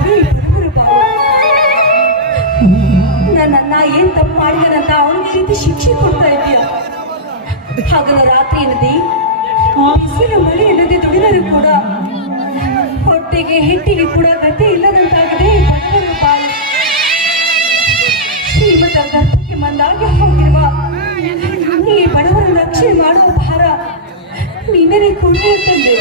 ಹಾಳಾದ್ರೆ ಬಡವರು ಬಾಳು. ನನ್ನನ್ನ ಏನ್ ತಪ್ಪು ಮಾಡಿದನಂತ ಅವನಿಗೆ ರೀತಿ ಶಿಕ್ಷೆ ಕೊಡ್ತಾ ಇದೀಯ. ಹಗಲ ರಾತ್ರಿ ಎನ್ನದೆ ಬಿಸಿಲು ಮಳೆ ಇಲ್ಲದೆ ದುಡಿದರೂ ಕೂಡ ಹೊಟ್ಟೆಗೆ ಹಿಟ್ಟಿಗೆ ಕೂಡ ಗತಿ ಇಲ್ಲದಂತಾಗದೆ ಬಡವರು ಬಾಳು. ಶ್ರೀಮಂತರ ಗರ್ಭಕ್ಕೆ ಮಂದಾಗಿ ಹೋಗಿರುವ ಈ ಬಡವರ ರಕ್ಷಣೆ ಮಾಡುವ ಭಾರ ನಿನ್ನೆ ಕೊಂಡೊಯ್ತಂದೆ.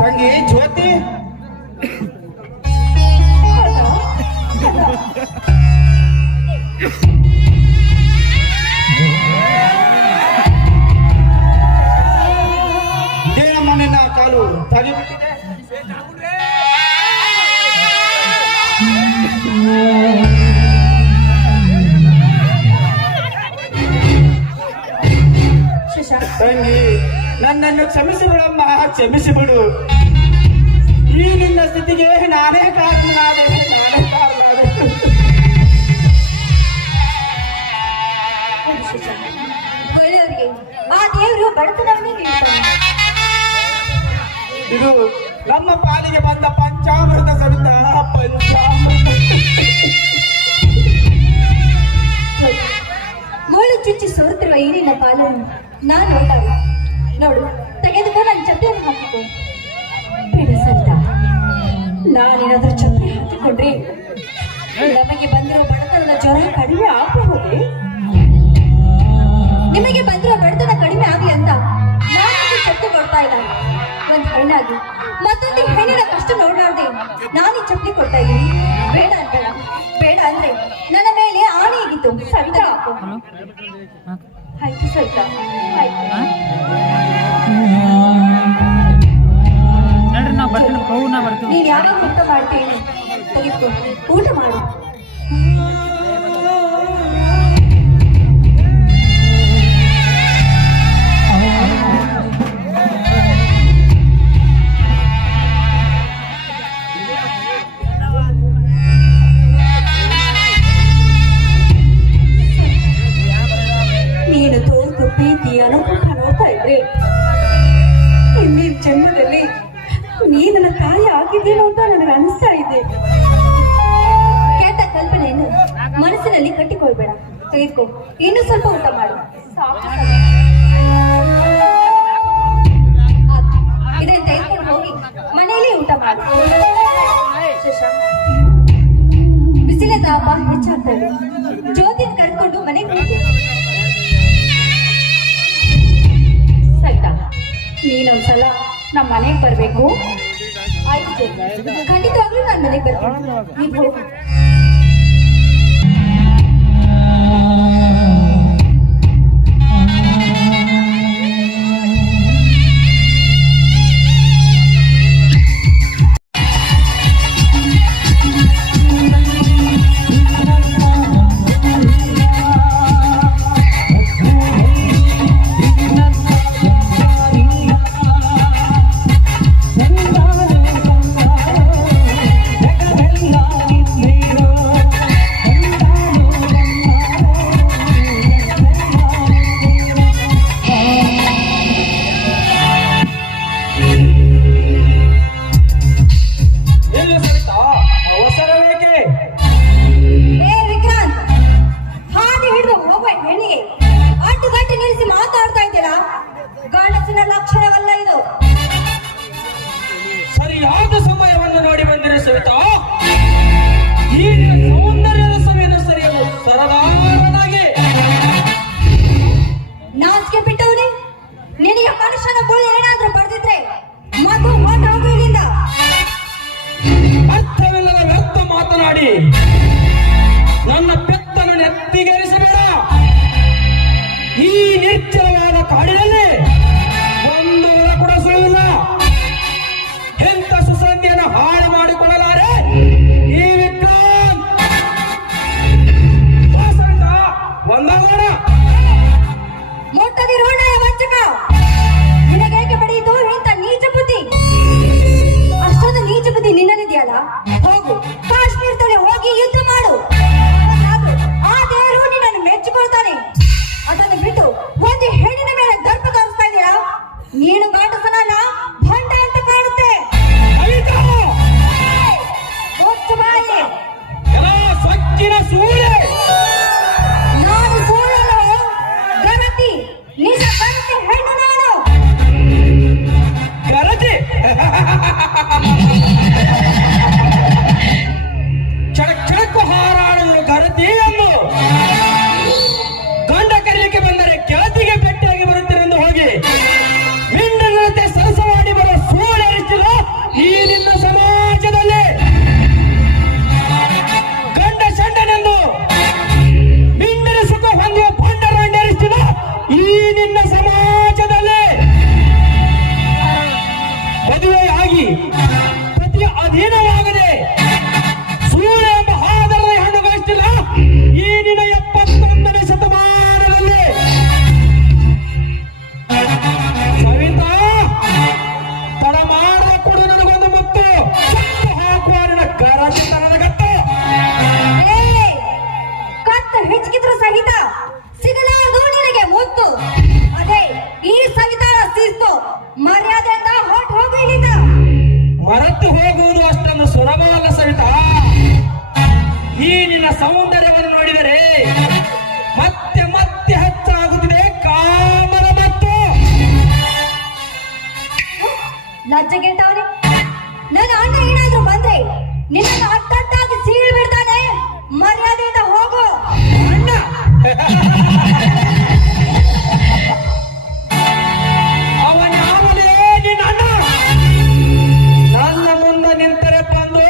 ತಂಗಿ ಜ್ಯೋತಿ, ಏನಮ್ಮ ನಿನ್ನ ಕಾಲು ತಾಗಿಬಿಟ್ಟಿದೆ? ತಂಗಿ, ನನ್ನನ್ನು ಕ್ಷಮಿಸಿಬಿಡಮ್ಮ, ಕ್ಷಮಿಸಿಬಿಡು. ಈ ನಿನ್ನ ಸ್ಥಿತಿಗೆ ನಾನೇ ಕಾರಣನಾದೆ. ಒಳ್ಳೆಯವರಿಗೆ ಆ ದೇವರು ಬಡತನವನ್ನೇ ನೀಡ್ತಾನೆ. ಇದು ನಮ್ಮ ಪಾಲಿಗೆ ಬಂದ ಪಂಚಾಮೃತ ಸವಿತ, ಪಂಚಾಮೃತ. ಗೋಳು ಚುಚ್ಚಿ ಸೋರುತ್ತಿರುವ ಈ ನಿನ್ನ ಪಾಲನ್ನು ನಾನು ನೋಡಲ್ಲ. ನೋಡು, ತೆಗೆದುಕೋ ನನ್ನ ಛತ್ರಿಯನ್ನು ಹಾಕಿಕೊ. ಬೇಡ ಸರಿತ, ನಾನೇನಾದ್ರೂ ಛತ್ರಿ ಹಾಕಿಕೊಂಡ್ರೆ ನಮಗೆ ಬಂದಿರೋ ಬಡತನದ ಜ್ವರ ಕಡಿಮೆ ಆಗಬಹುದೇ? ನಿಮಗೆ ಬಂದಿರೋ ಬಡತನ ಕಡಿಮೆ ಆಗ್ಲಿ ಅಂತ ನಾನು ಛತ್ರಿ ಕೊಡ್ತಾ ಇಲ್ಲ. ಒಂದು ಹೆಣ್ಣಾಗಿ ಮತ್ತೊಂದು ಹೆಣ್ಣಿನ ಕಷ್ಟ ನೋಡಲಾರ್ದೆ ನಾನು ಚಪ್ಪಲಿ ಕೊಡ್ತಾ ಇದ್ದೀನಿ. ಬೇಡ ಅಂತಲ್ಲ, ಬೇಡ ಅಂದ್ರೆ ನನ್ನ ಮೇಲೆ ಆಣೆ ಆಗಿತ್ತು. ಸರಿತಾ ಹಾಕು. ಆಯ್ತು ಸರಿತಾ, ಆಯ್ತು. ನೀನ್ ಯಾವಾಗ ಊಟ ಮಾಡ್ತೀನಿ ತೆಗೆದುಕೊ, ಊಟ ಮಾಡು. ನೀನು ತೋರ್ತು ಪ್ರೀತಿ ಅನುಕೂಲ ನೋಡ್ತಾ ಇದ್ರೆ ಹಿಂದಿನ ಜನ್ಮದಲ್ಲಿ ನೀ ನನ್ನ ತಾಯಿ ಆಗಿದ್ದೇನೋ ಅಂತ ನನಗೆ ಅನಿಸ್ತಾ ಇದೆ. ಕೆಟ್ಟ ಕಲ್ಪನೆಯನ್ನು ಮನಸ್ಸಿನಲ್ಲಿ ಕಟ್ಟಿಕೊಳ್ಬೇಡ. ತೆಗೆದುಕೋ, ಇನ್ನು ಸ್ವಲ್ಪ ಊಟ ಮಾಡು. ಇದನ್ನು ತೆಗೆದುಕೊಂಡು ಹೋಗಿ ಮನೆಯಲ್ಲಿ ಊಟ ಮಾಡು. ಬಿಸಿಲ ತಾಪ ಹೆಚ್ಚಾಗ್ತದೆ. ಜ್ಯೋತಿನ ಕರ್ಕೊಂಡು ಮನೆಗೆ ಹೋಗು. ಸರಿತಾ, ನೀನೊಂದ್ಸಲ ನಮ್ಮ ಮನೆಗೆ ಬರ್ಬೇಕು. ಆಯ್ತು, ಖಂಡಿತವಾಗ್ಲೂ ನಾನು ಮನೆಗೆ ಬರ್ತೀನಿ. ನೀವು ಹೋಗು. ನಾಚಿಕೆ ಬಿಟ್ಟವನೇ, ನಿನಗೆ ಮನುಷ್ಯನ ಬೋಳಿ ಏನಾದ್ರೂ ಬರ್ದಿದ್ರೆ ಮಗು ಹೊರಟೋಗಿನಿಂದ ಅರ್ಥವಿಲ್ಲದ ವ್ಯರ್ಥ ಮಾತನಾಡಿ ನನ್ನ ಪೆತ್ತನ ನೆತ್ತಿಗೇರಿಸಬೇಡ. ಈ ನಿರ್ಜಲವಾದ ಕಾಡಿನಲ್ಲಿ ಒಂದು ಮರ ಕೂಡ ಸುಳಿವಿಲ್ಲ. ಎಂತ ಸುಸಂಧಿಯನ್ನು ಹಾಳು ಮಾಡಿಕೊಳ್ಳಲಾರೆ ಈ ವಿಕ್ರಾಂತ್. ಒಂದಾಗೋಣ. ಮುಟ್ಟದಿರೋಣ ವಂಚಕ, ನಿನಗೇಕೆ ಬಡಿಯಿತು ಇಂಥ ನೀಚ ಬುದ್ಧಿ? ಎಲ್ಲ ಸೊಕ್ಕಿನ ಸೂಳೆ ನಾನು ಸೂಳಲು ಗಣತಿ ನಿಜ ಗಣತಿ ಹೆಣ್ಣು ನಾನು. ಗರತಿ ಚಡಕ್ ಚಡಕ್ಕು ಹಾರಾಡಲು ಗರತಿಯನ್ನು ಗಂಡ ಕರೆಯಲಿಕ್ಕೆ ಬಂದರೆ ಗೆಳತಿಗೆ ಭೇಟಿಯಾಗಿ ಬರುತ್ತೇನೆಂದು ಹೋಗಿ ಮಿಂಡನಂತೆ ಸರಸವಾಡಿ ಬರುವ ಸೂಳೆರಿಸಿಲ್ಲ ಈ ನಿನ್ನ ಸಮಾಜದಲ್ಲಿ. ಗಂಡ ಶಂಡನೆಂದು ಮಿಂಡನ ಸುಖ ಹೊಂದುವ ಬಂಡರಾಂಡರಿಸಿಲ್ಲ ಈ ನಿನ್ನ ಸಮಾಜದಲ್ಲಿ. ಮದುವೆಯಾಗಿ ಪತಿಯ ಅಧೀನವಾಗದೆ ಸೂಳೆ ಎಂಬ ಹಾದರದ ಹೆಣ್ಣು ಗಳಿಸ್ತಿಲ್ಲ ಈ ನಿನ್ನ 71ನೇ ಶತಮಾನದಲ್ಲಿ. ಸವಿತಾ ತಡ ಮಾಡದ ಕೊಡು ನನಗೊಂದು ಮತ್ತು ಸತ್ತು ಹಾಕುವ ನಿನ್ನ ಗರತಿ ನನಗತ್ತು. ಏ, ಕತ್ತು ಹೆಚ್ಚಿದ್ರು ಸಹಿತ ಸಿಗಲಾರದು ನಿನಗೆ ಮುತ್ತು. ಅದೇ ಈ ಸವಿತಾಳ ಶಿಸ್ತು. ಮರ್ಯಾದೆಯಿಂದ ಹೊಟ್ಟು ಹೋಗು ಇಲ್ಲಿಂದ. ಮರೆತು ಹೋಗುವುದು ಅಷ್ಟೊಂದು ಸುಲಭವಲ್ಲ ಸವಿತಾ. ಈ ನಿನ್ನ ಸೌಂದರ್ಯವನ್ನು ನೋಡಿದರೆ ಮತ್ತೆ ಮತ್ತೆ ಹೆಚ್ಚಾಗುತ್ತಿದೆ ಕಾಮರ ಮತ್ತು. ಲಜ್ಜೆಗೆಟ್ಟವನೇ, ನನ್ನ ಅಣ್ಣ ಏನಾದ್ರೂ ಬಂದ್ರೆ ನಿನ್ನನ್ನು ಅಟ್ಟಟ್ಟಾಗಿ ಸೀಳು ಬಿಡ್ತಾನೆ. ಮರ್ಯಾದೆಯಿಂದ ಹೋಗು. ಅಣ್ಣ ಅವನಾವಲೇ ನಿನ್ನ ಅಣ್ಣ. ನನ್ನ ಮುಂದೆ ನಿಂತರೆ ಬಂದು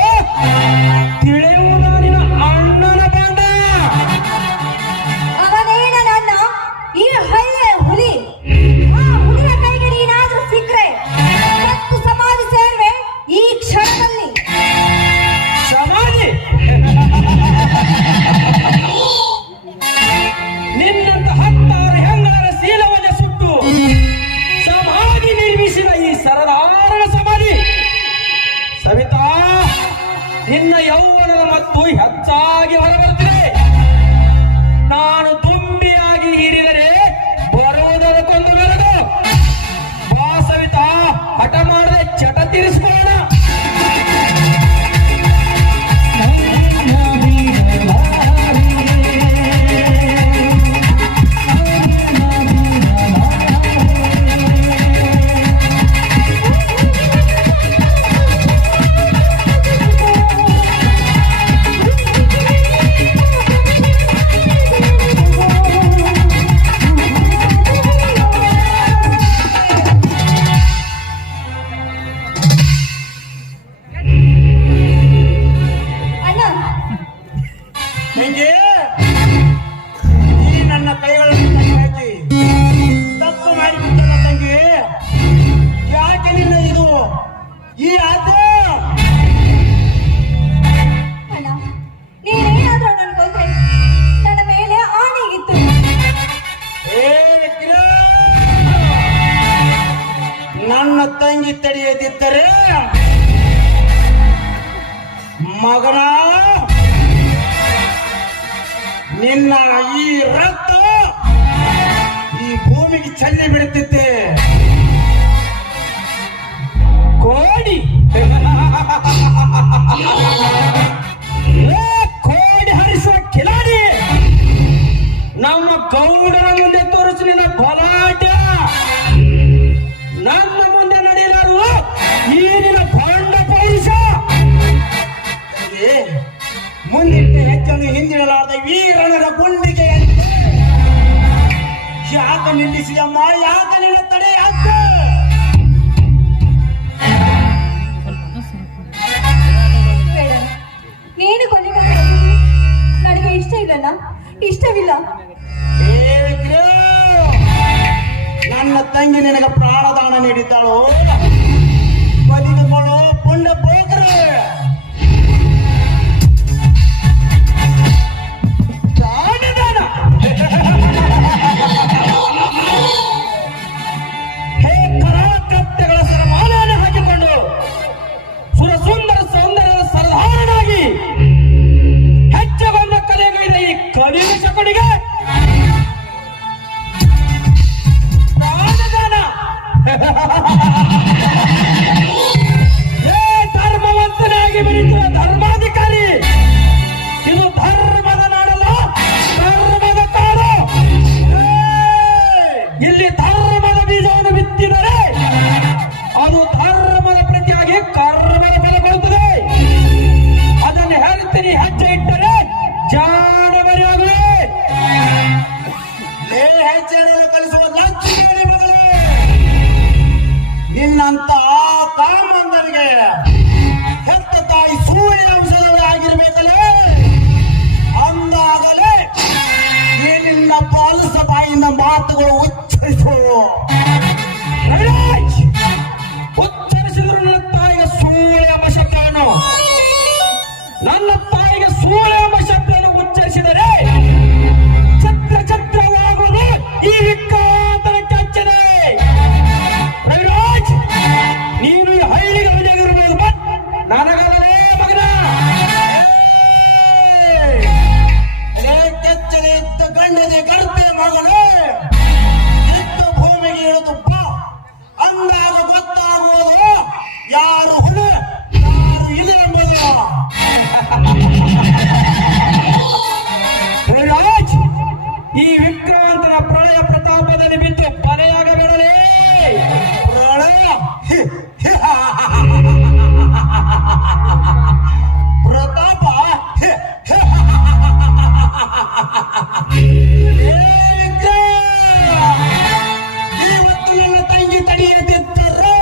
ತಿಳಿಯುವುದು ನಿನ್ನ ಅಣ್ಣನ ಬಂಡ. ಅವನೇನ ನನ್ನ ಈ ಹಳ್ಳಿಯ ಹುಲಿ. ಆ ಹುಲಿಯ ಕೈಗೆ ನೀನಾದ್ರೂ ಸಿಕ್ರೆ ಸತ್ತು ಸಮಾಧಿ ಸೇರ್ವೆ ಈ ಕ್ಷಣದಲ್ಲಿ. ಸಮಾಧಿ ನಿನ್ನಂತ 10 ಹೆಂಗಳರ ಶೀಲವನ್ನ ಸುಟ್ಟು ಸಮಾಧಿ ನಿರ್ಮಿಸಿದ ಈ ಸರದಾರನ ಸಮಾಧಿ. ಸವಿತಾ ನಿನ್ನ ಯೌವನದ ಮತ್ತು ಹೆಚ್ಚಾಗಿ ಹೊರಬರುತ್ತಿದೆ. ನಾನು ತುಂಬಿಯಾಗಿ ಹೀರಿದರೆ ಬರುವುದಕ್ಕೊಂದು ಬೆರಗು. ಬಾ ಸವಿತಾ, ಹಠ ಮಾಡದೆ ಚಟ ತೀರಿಸಿಕೊಳ್ಳೋಣ. ಅಣ್ಣ, ಹೆಂಗೆ ಈ ನನ್ನ ಕೈಗಳನ್ನು ಕೈ ಹಾಕಿ ತಪ್ಪು ಮಾಡಿಬಿಟ್ಟಲ್ಲ ತಂಗಿ. ಯಾಕೆ ನಿನ್ನ ಇದು ಈ ರಾತ್ರಿ? ಅಣ್ಣ, ನೀನೇನಾದ್ರೂ ನನ್ನ ಕೊಂದ್ರೆ ನನ್ನ ಮೇಲೆ ಆಣೆಗಿತ್ತು. ಏ ವ್ಯಕ್ತಿಯ, ನನ್ನ ತಂಗಿ ತಡೆಯದಿದ್ದರೆ ಮಗನ ನಿನ್ನ ಈ ರಕ್ತ ಈ ಭೂಮಿಗೆ ಚೆಲ್ಲಿ ಬಿಡುತ್ತಿದ್ದೆ. ಕೋಡಿ ಏ ಕೋಡಿ ಹರಿಸುವ ಕಿಲಾಡಿ, ನಮ್ಮ ಗೌಡರ ಮುಂದೆ ತೋರಿಸಿ ನಿನ್ನ ಬಲಾಢ್ಯ. ನನ್ನ ಮುಂದೆ ನಡೆಯಲಾರು ಈ ನಿನ್ನ ಭಂಡ ಪೌರುಷ. ಮುಂದಿಟ್ಟ ಹೆಜ್ಜನ್ನು ಹಿಂದಿಡಲಾದ ವೀರನರ ಗುಂಡಿಗೆ ಯಾಕ ನಿಲ್ಲಿಸಿದಮ್ಮ? ಯಾಕ ನಿನ್ನ ತಡೆ? ಯಾಕ ಬೇಡ, ನೀನು ಕೊನೆಗೆ ನನಗೆ ಇಷ್ಟ ಇಲ್ಲಣ್ಣ, ಇಷ್ಟವಿಲ್ಲ. ನನ್ನ ತಂಗಿ ನಿನಗೆ ಪ್ರಾಣದಾನ ನೀಡಿದ್ದಾಳು. ಬದಿದುಕೊಳ್ಳೋ ಪುಂಡ ಪೋಕರೆ. ಪ್ರಾಣದಾನ ಹೇ ಕರಾಕೃತ್ಯಗಳ ಸರಮಾಲೆಯನ್ನು ಹಾಕಿಕೊಂಡು ಸುರಸುಂದರ ಸೌಂದರ್ಯದ ಸರದಾರನಾಗಿ ಹೆಚ್ಚಗೊಂಡ ಕಲೆಗೈದ ಈ ಕಲಿಯ ಚಕಡಿಗೆ ಪ್ರಾಣದಾನ ಹೆಜ್ಜೆ ಇಟ್ಟರೆ ಜಾಣ ಮರೆಯಾಗುವೆ. ಹೆಜ್ಜೆಯನ್ನು ಕಲಿಸುವ ಲಕ್ಷ್ಮೀ ಮಗಳೇ, ನಿನ್ನಂತ ಕಾಮಂದರಿಗೆ ಹೆತ್ತ ತಾಯಿ ಸೂರ್ಯನ ಅಂಶದವರೇ ಆಗಿರ್ಬೇಕಲ್ಲೇ. ಅಂದಾಗಲೇ ನಿನ್ನ ಪಾಲಿಸ ಬಾಯಿಂದ ಮಾತುಗಳು ಉಚ್ಚರಿಸು. ಮಹಾರಾಜ್, ಉಚ್ಚರಿಸಿದ್ರು ನನ್ನ ತಾಯಿಗೆ ಸೂಳೆ ಎಂಬ ಶಬ್ದವನ್ನು, ನನ್ನ ತಾಯಿಗೆ ಸೂಳೆ ಎಂಬ ಶಬ್ದವನ್ನು ಉಚ್ಚರಿಸಿದರೆ ಛತ್ರ ಛತ್ರವಾಗುವುದು ಈ ವಿಕ್ರಾಂತನ ಚರ್ಚನೆ. ರವಿರಾಜ್, ನೀನು ಈ ಹಳ್ಳಿಗೆ ಹೊಡೆಗಿರ್ಬೋದು, ಬಟ್ ನನಗಲ್ಲೇ ಮಗನ. ಕೆಚ್ಚಲೆ ಇದ್ದ ಗಂಡನೆ ಗರ್ಭೆ ಮಗಳೇ, ಇದ್ದ ಭೂಮಿಗೆ ಇಳಿದು ಬಾ. ಅಂದಾಗ ಗೊತ್ತಾಗುವುದು ಯಾರು ಹುಳು ಯಾರು ಇದೆ ಎಂಬುದು. ರವಿರಾಜ್, ಈ ವಿಕ್ರಾಂತನ ಪ್ರಳಯ ಪ್ರತಾಪದಲ್ಲಿ ಬಿದ್ದು ಬಲೆಯಾಗಬೇಡಲೇ. ಪ್ರಳಯ ಪ್ರತಾಪ ಇವತ್ತು ನನ್ನ ತಂಗಿ ತಡೆಯದಿದ್ದರೆ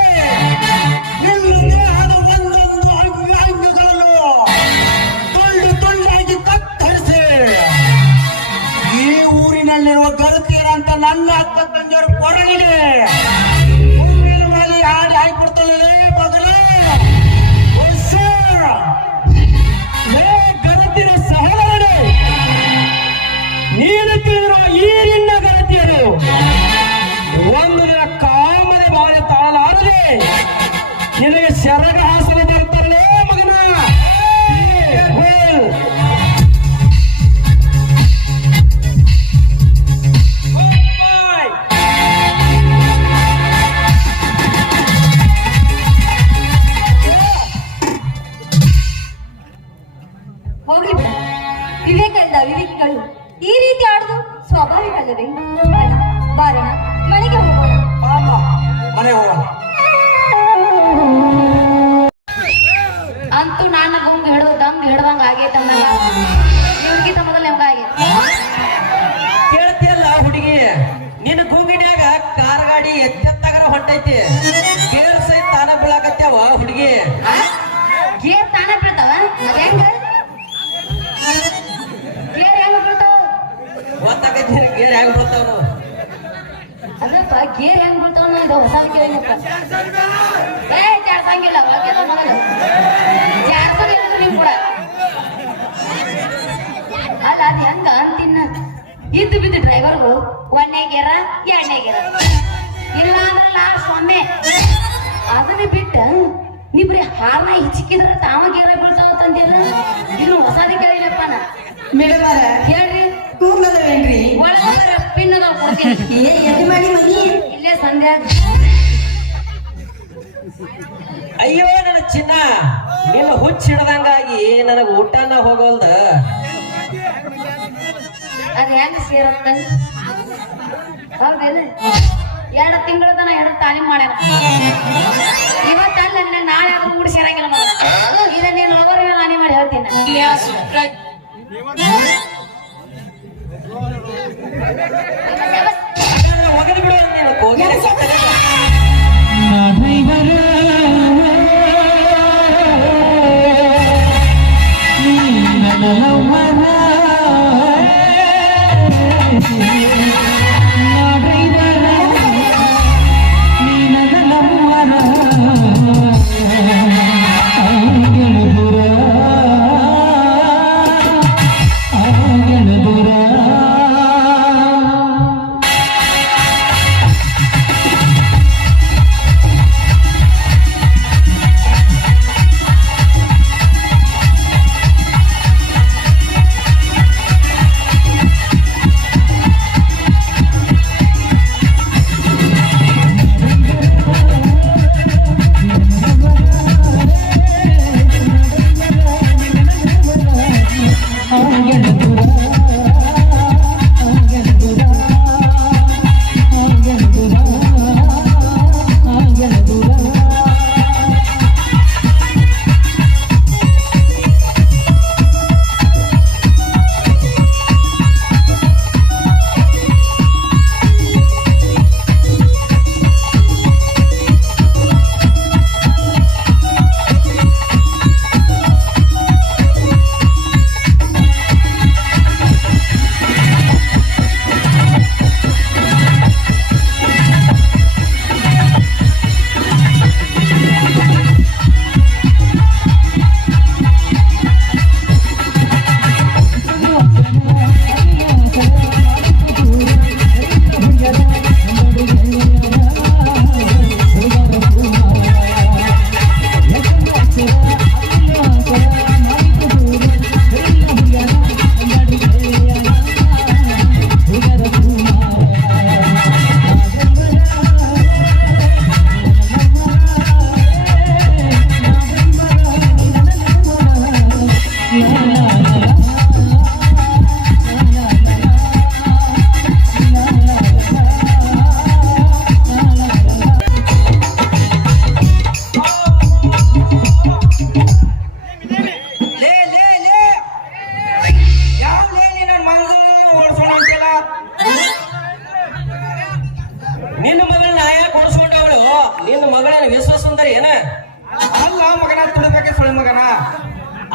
ನಿನ್ನ ದೇಹದ ಒಂದೊಂದು ಅಂಗಾಂಗಗಳನ್ನು ತುಂಡು ತುಂಡಾಗಿ ಕತ್ತರಿಸಿ ಈ ಊರಿನಲ್ಲಿರುವ ಗರುತೀರಂತ ನನ್ನ ಅಕ್ಕ ತಂಗಿಯವರು ಕೊರಳಿಗೆ ಊರಿನ ಮೇಲೆ ಹಾಡಿ ಹಾಕಿಬಿಡ್ತಾಳೆ ಮಗಳೇ. ಗರತಿನ ಸಹೋದರನೇ, ನೀನು ತಿಳಿದಿರುವ ಈ ನಿನ್ನ ಗರತಿಯರು ಒಂದು ದಿನ ಕಾಮನೆ ಬಾರಿ ತಾಳಲಾರದೆ ನಿನಗೆ ಶರಗ ಹಾಸನ ಬರ್ತಾರಲೇ ಮಗನ. ಹೋಗ್ಲಿ ಬಿಡ, ವಿವೇಕ ಇಲ್ಲ ವಿವೇಕಿಗಳು ಈ ರೀತಿ ಆಡುದು ಸ್ವಾಭಾವಿಕ ಅಲ್ಲವೇ? ಬಾರಣ, ಮನೆಗೆ ಹೋಗೋಣ. ಪಾಪ ಮನೆ ಹೋಗೋಣ. ಅಂತೂ ನಾನು ಗುಂಗ್ ಹಿಡ್ದಂಗ ಆಗೈತಂದ ಇವ್ರಿಗಿಂತ ಮೊದಲು ಹೆಂಗ ಆಗೈತೆ. ಕೇಳ್ತಿಯಲ್ಲ ಹುಡುಗಿ, ನಿನ್ನ ಗುಂಗಿನ್ಯಾಗ ಕಾರ್ ಗಾಡಿ ಎತ್ತೆತ್ತಾಗರ ಹೊಂಟೈತಿ, ಗೇರ್ ಸಹಿತ ತಾನ ಬೀಳಾಕತ್ಯಾವ ಹುಡುಗಿ. ಗೇರ್ ತಾನೇ ಬೀಳ್ತಾವ? ಅದ ಹೆಂಗ ಗೇರ್ ಹೆಂಗ ಬೀಳ್ತಾವ? ಗೊತ್ತಾಗೈತಿ ಗೇರ್ ಹೆಂಗ್ ಬರ್ತಾವ. ಅದ್ರಪ್ಪ ಗೇರ್ ಹೆಂಗ್ ಬೀಳ್ತಾವ? ಇದು ಹೊಸ ಕೇಳಿನಪ್ಪ. ಜಾಡ್ಸಂಗಿಲ್ಲ ಮೊದಲು ಜಾಡ್ಸೋದಿಲ್ಲ ನೀವು ಕೂಡ. ಅಲ್ಲ ಅದ್ ಹೆಂಗ ಅಂತಿನ್ನ ಇದ್ದು ಬಿದ್ದು ಡ್ರೈವರ್ಗಳು ಒಂದೇ ಗೇರ ಎರಡನೇ ಗೇರ ಇಲ್ಲ ಅಂದ್ರೆ ಲಾಸ್ಟ್ ಒಮ್ಮೆ ಅದನ್ನ ಬಿಟ್ಟ ನೀ ಬರೀ ಹಾರ್ನ ಹಿಚ್ಕಿದ್ರೆ ತಾವ ಗೇರ ಬೀಳ್ತಾವ ತಂದಿಲ್ಲ. ಇದು ಹೊಸದೇ ಕೇಳಿನಪ್ಪ ನಾ. ಮೇಡಮ್ ಹೇಳ್ರಿ, ಕೂಗ್ಲದವೇನ್ರಿ? ಒಳಗೆ ಪಿನ್ನದ ಕೊಡ್ತೀನಿ. ಎಲ್ಲಿ ಮಾಡಿ ಮನಿ? ಇಲ್ಲೇ ಸಂಧ್ಯಾ. ಅಯ್ಯೋ ನನ್ನ ಚಿನ್ನ, ನಿನ್ನ ಹುಚ್ಚ ಹಿಡ್ದಂಗಾಗಿ ನನಗ ಊಟನ ಹೋಗೋಲ್ದ. ಅದ್ ಹೆಂಗ್ ಸೇರತ್ತ? ಹೌದೇನು? 2 ತಿಂಗಳ ತನ 2 ತಾಲೀಮ್ ಮಾಡ್ಯಾರ. ಇವತ್ತಲ್ಲ ನಾಳೆ ಆದ್ರೂ ಮೂಡಿ ಸೇರಂಗಿಲ್ಲ ಮಗ. ಇಲ್ಲ ನೀನು ಲವರ್ ನಾನೇ ಮಾಡಿ ಹೇಳ್ತೀನಿ. ಒಗದು ಬಿಡು ನೀನು ಕೋಗಿಲೆ ಸಾಕಲ್ಲ.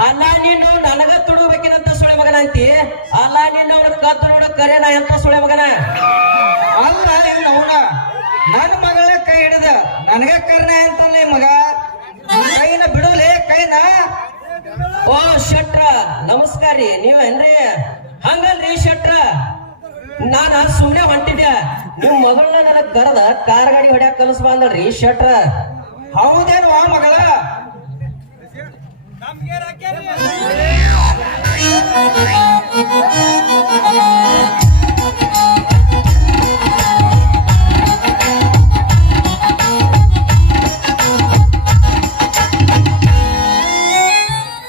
ಅಲ್ಲ ನೀನು ನನಗ ತುಡುಬೇಕಿನಂತ ಸುಳೆ ಮಗನ ಅಂತಿ. ಅಲ್ಲ ನೀನು ಅವ್ರ ಕತ್ತು ನೋಡ ಕರೆನ ಎಂತ ಸುಳೆ ಮಗನ. ಅಲ್ಲ ಅವನ ನನ್ನ ಮಗಳ ಕೈ ಹಿಡಿದ ನನಗ ಕರ್ಣ ಅಂತಾನೆ ಮಗ. ಕೈನ ಬಿಡೋಲೆ ಕೈನ. ಓ ಶೆಟ್ರ ನಮಸ್ಕಾರ ರೀ, ನೀವೇನ್ರಿ? ಹಂಗಲ್ರಿ ಶೆಟ್ರ, ನಾನ ಸುಮ್ನೆ ಹೊಂಟಿದ್ದೆ. ನಿಮ್ ಮಗಳನ್ನ ನನಗ್ ಕರೆದ ಕಾರ್ ಗಾಡಿ ಹೊಡ್ಯಾಕ ಕಲಿಸ್ಬಾ ಅಂದ್ರಿ ಶೆಟ್ರ. ಹೌದೇನು ಆ ಮಗಳ?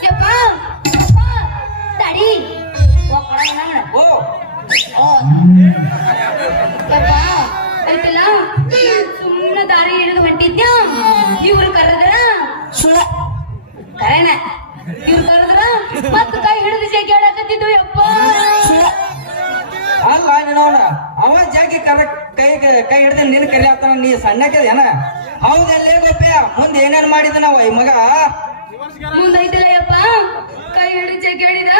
ಯಪ್ಪ ತಡಿ ಓ ಯಪ್ಪ ಐತಿಲ್ಲ, ಸುಮ್ಮನೆ ದಾರಿ ಹಿಡಿದು ಹೊಂಟಿದ್ಯ. ಇವ್ರು ಕರೆದ್ರ ಕರೆನ, ಇವ್ರು ಕರೆದ್ರ ಮತ್ತ ಕೈ ಹಿಡಿದು ಜಗ್ಗಾಡಕತ್ತಿದ್ದು ಯಪ್ಪ. ಅಲ್ಲ ನೀನವನ ಅವ ಜಾಗಿ ಕೈ ಹಿಡ್ದ ನಿನ್ ಕರಿ ಆತನ. ನೀ ಸಣ್ಣಕ್ಕೆದೇನ? ಹೌದಲ್ಲೇ ಗೊಪ್ಪಯ್ಯ, ಮುಂದೆ ಏನೇನ್ ಮಾಡಿದ ನಾವ ಈ ಮಗ? ಮುಂದೈತಿಲ್ಲ ಯಪ್ಪ, ಕೈ ಹಿಡಿದು ಜಗ್ಗಾಡಿದ.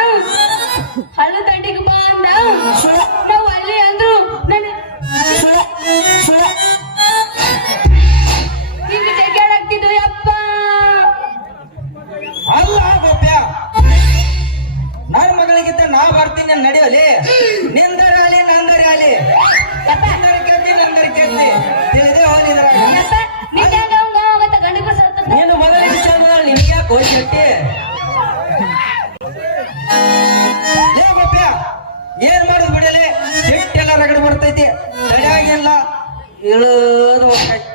ಹಳ್ಳ ದಂಡಿಗೆ ಬಾ ಅಂದ. ನಾವು ಅಲ್ಲಿ ಅಂದ್ರು ಹಿಂಗ ಜಗ್ಗಾಡಕ್ತಿದ್ದು ಯಪ್ಪ. ಅಲ್ಲ ಗೊಪ್ಪಯ್ಯ, ನನ್ನ ಮಗಳಿಗಿಂತ ನಾ ಬರ್ತೀನಿ ನಡೆಯಲಿ. ನಿಂದರ ಆಲಿ ನಂದರ ಆಲಿ, ಯಪ್ಪ ನಂದರ ಕೆತ್ತಿ ನಂದರ ಕೆತ್ತಿ ತಿಳಿದೇ ಹೋಲಿದ್ರಾಗ. ಯಪ್ಪ ನಿಂದ ಹೋಗತ್ತ ಗಂಡಿ ಬಸ್ ಹತ್ತದ. ನೀನು ಮೊದಲಿಗೆ ಚಂದ ನಿನಗೆ ಯಾಕೆ ಹೋಗಿ ಶೆಟ್ಟಿ? ಲೇ ಗೊಪ್ಪಯ್ಯ, ಏನ್ ಮಾಡುದು ಬಿಡಲೆ? ಸಿಟ್ಟೆಲ್ಲ ರಗಡ್ ಬರ್ತೈತಿ, ತಡೆಯಾಗಿಲ್ಲ, ಇಳೋದು ಹೋಗ್ತೈತಿ.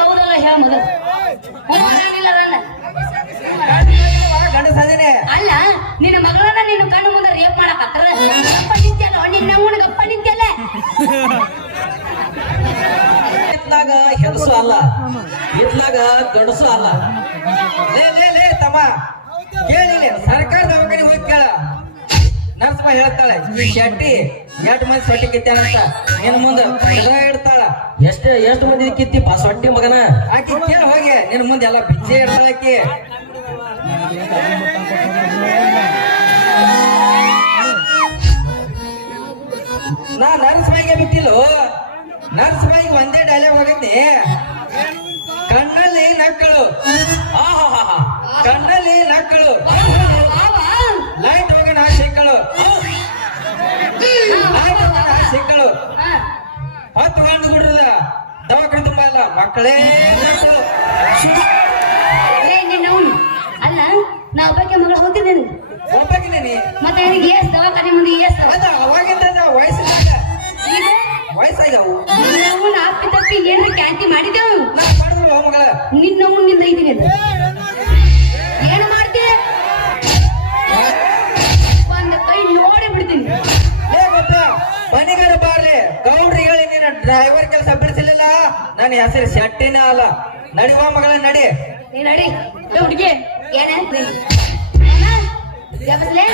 ಆಗುದಲ್ಲ ಹೇಳ ಮೊದಲು. ಗಂಡಸದೇನೆ ಅಲ್ಲ ನಿನ್ನ ಮಗಳನ್ನ ನಿನ್ನ ಕಣ್ಣು ಮುಂದೆ ರೇಪ್ ಮಾಡಕತ್ತಾರ. ಗಪ್ಪ ನಿಂತ್ಯಲ್ಲ, ನಿನ್ನ ಅವನು ಗಪ್ಪ ನಿಂತ್ಯಲ್ಲ. ಇತ್ಲಾಗ ಹೆಂಗಸು ಅಲ್ಲ, ಇತ್ಲಾಗ ಗಂಡಸು ಅಲ್ಲ. ಲೇ ಲೇ ಲೇ ತಮ್ಮ, ಕೇಳಿಲ್ಲ, ಸರ್ಕಾರ ದವಾಖಾನೆ ಹೋಗಿ ಕೇಳ. ನರ್ಸಮ್ಮ ಹೇಳ್ತಾಳೆ, ಈ ಶೆಟ್ಟಿ 8 ಮಂದಿ ಸೊಟ್ಟಿ ಕಿತ್ತಾನಂತ ನಿನ್ ಮುಂದೆ ಇಡ್ತಾಳ. ಎಷ್ಟು ಮಂದಿ ಕಿತ್ತಿಪ್ಪ ಸೊಟ್ಟಿ ಮಗನ? ಆಕಿ ಕೇಳ ಹೋಗಿ, ನಿನ್ ಮುಂದೆ ಎಲ್ಲ ಬಿಚ್ಚೆ ಇಡ್ತಾಳ ಆಕಿ. ನಾ ನರ್ಸಮ್ಮಗೆ ಬಿಟ್ಟಿಲ್ಲ, ನರ್ಸಮ್ಮಗೆ ಒಂದೇ ಡೈಲಾಗ್ ಹೋಗಿದ್ದೆ. ಕಣ್ಣಲ್ಲಿ ನಕ್ಕಳು, ಆಹಾಹಾ. ಕಣ್ಣಲ್ಲಿ ನಕ್ಕಳು, ಲೈಟ್ ಹೋಗಿ ನಾ ಸಿಕ್ಕಳು, ಲೈಟ್ ಹೋಗಿ ನಾ ಸಿಕ್ಕಳು. 10 ಗಂಡು ಗುಡ್ರದ ದವಾಖಾನೆ ತುಂಬ ಇಲ್ಲ, ಮಕ್ಕಳೇ ನಕ್ಕಳು. ನಿನ್ನವನು ಅಲ್ಲ, ನಾ ಒಬ್ಬಕ್ಕೆ ಮಗಳು ಹೋಗ್ತಿದ್ದೇನೆ. ಒಬ್ಬಾಕಿದ್ದೀನಿ. ಮತ್ತೆ ನಿನಗೆ ಏಸ್ ದವಾಖಾನೆ ಮುಂದೆ ಏಸ್ ಅದ ಅವಾಗಿಂದ ವಯಸ್ಸಿದಾಗ ಈಗ ವಯಸ್ಸಾಗ್ಯಾವು. ನಿನ್ನವನು ಅಪ್ಪಿ ತಪ್ಪಿ ಏನ್ರ ಕ್ಯಾಂಟಿ ಮಾಡಿದೆವು. ನಾ ಮಾಡಿದ್ರು ಓ ಮಗಳ. ನಿನ್ನವನು ನಿಂದ ಇದೀವಿ ಏನು ಮಾಡ್ತೀಯ? ಒಂದು ಕೈ ನೋಡಿ ಬಿಡ್ತೀನಿ. ಏ ಗೊತ್ತ, ಮನೆಗಾರ ಬಾರ್ಲಿ, ಗೌಡ್ರಿಗಳಿಗೆ ನೀನು ಡ್ರೈವರ್ ಕೆಲಸ ಬಿಡಿಸಲಿಲ್ಲ. ನನ್ನ ಹೆಸರು ಶೆಟ್ಟಿನ ಅಲ್ಲ. ನಡಿವ ಮಗಳ ನಡಿ. ನೀ ನಡಿ ಹುಡುಗಿ ಏನ ಜಬಸ್ಲೆ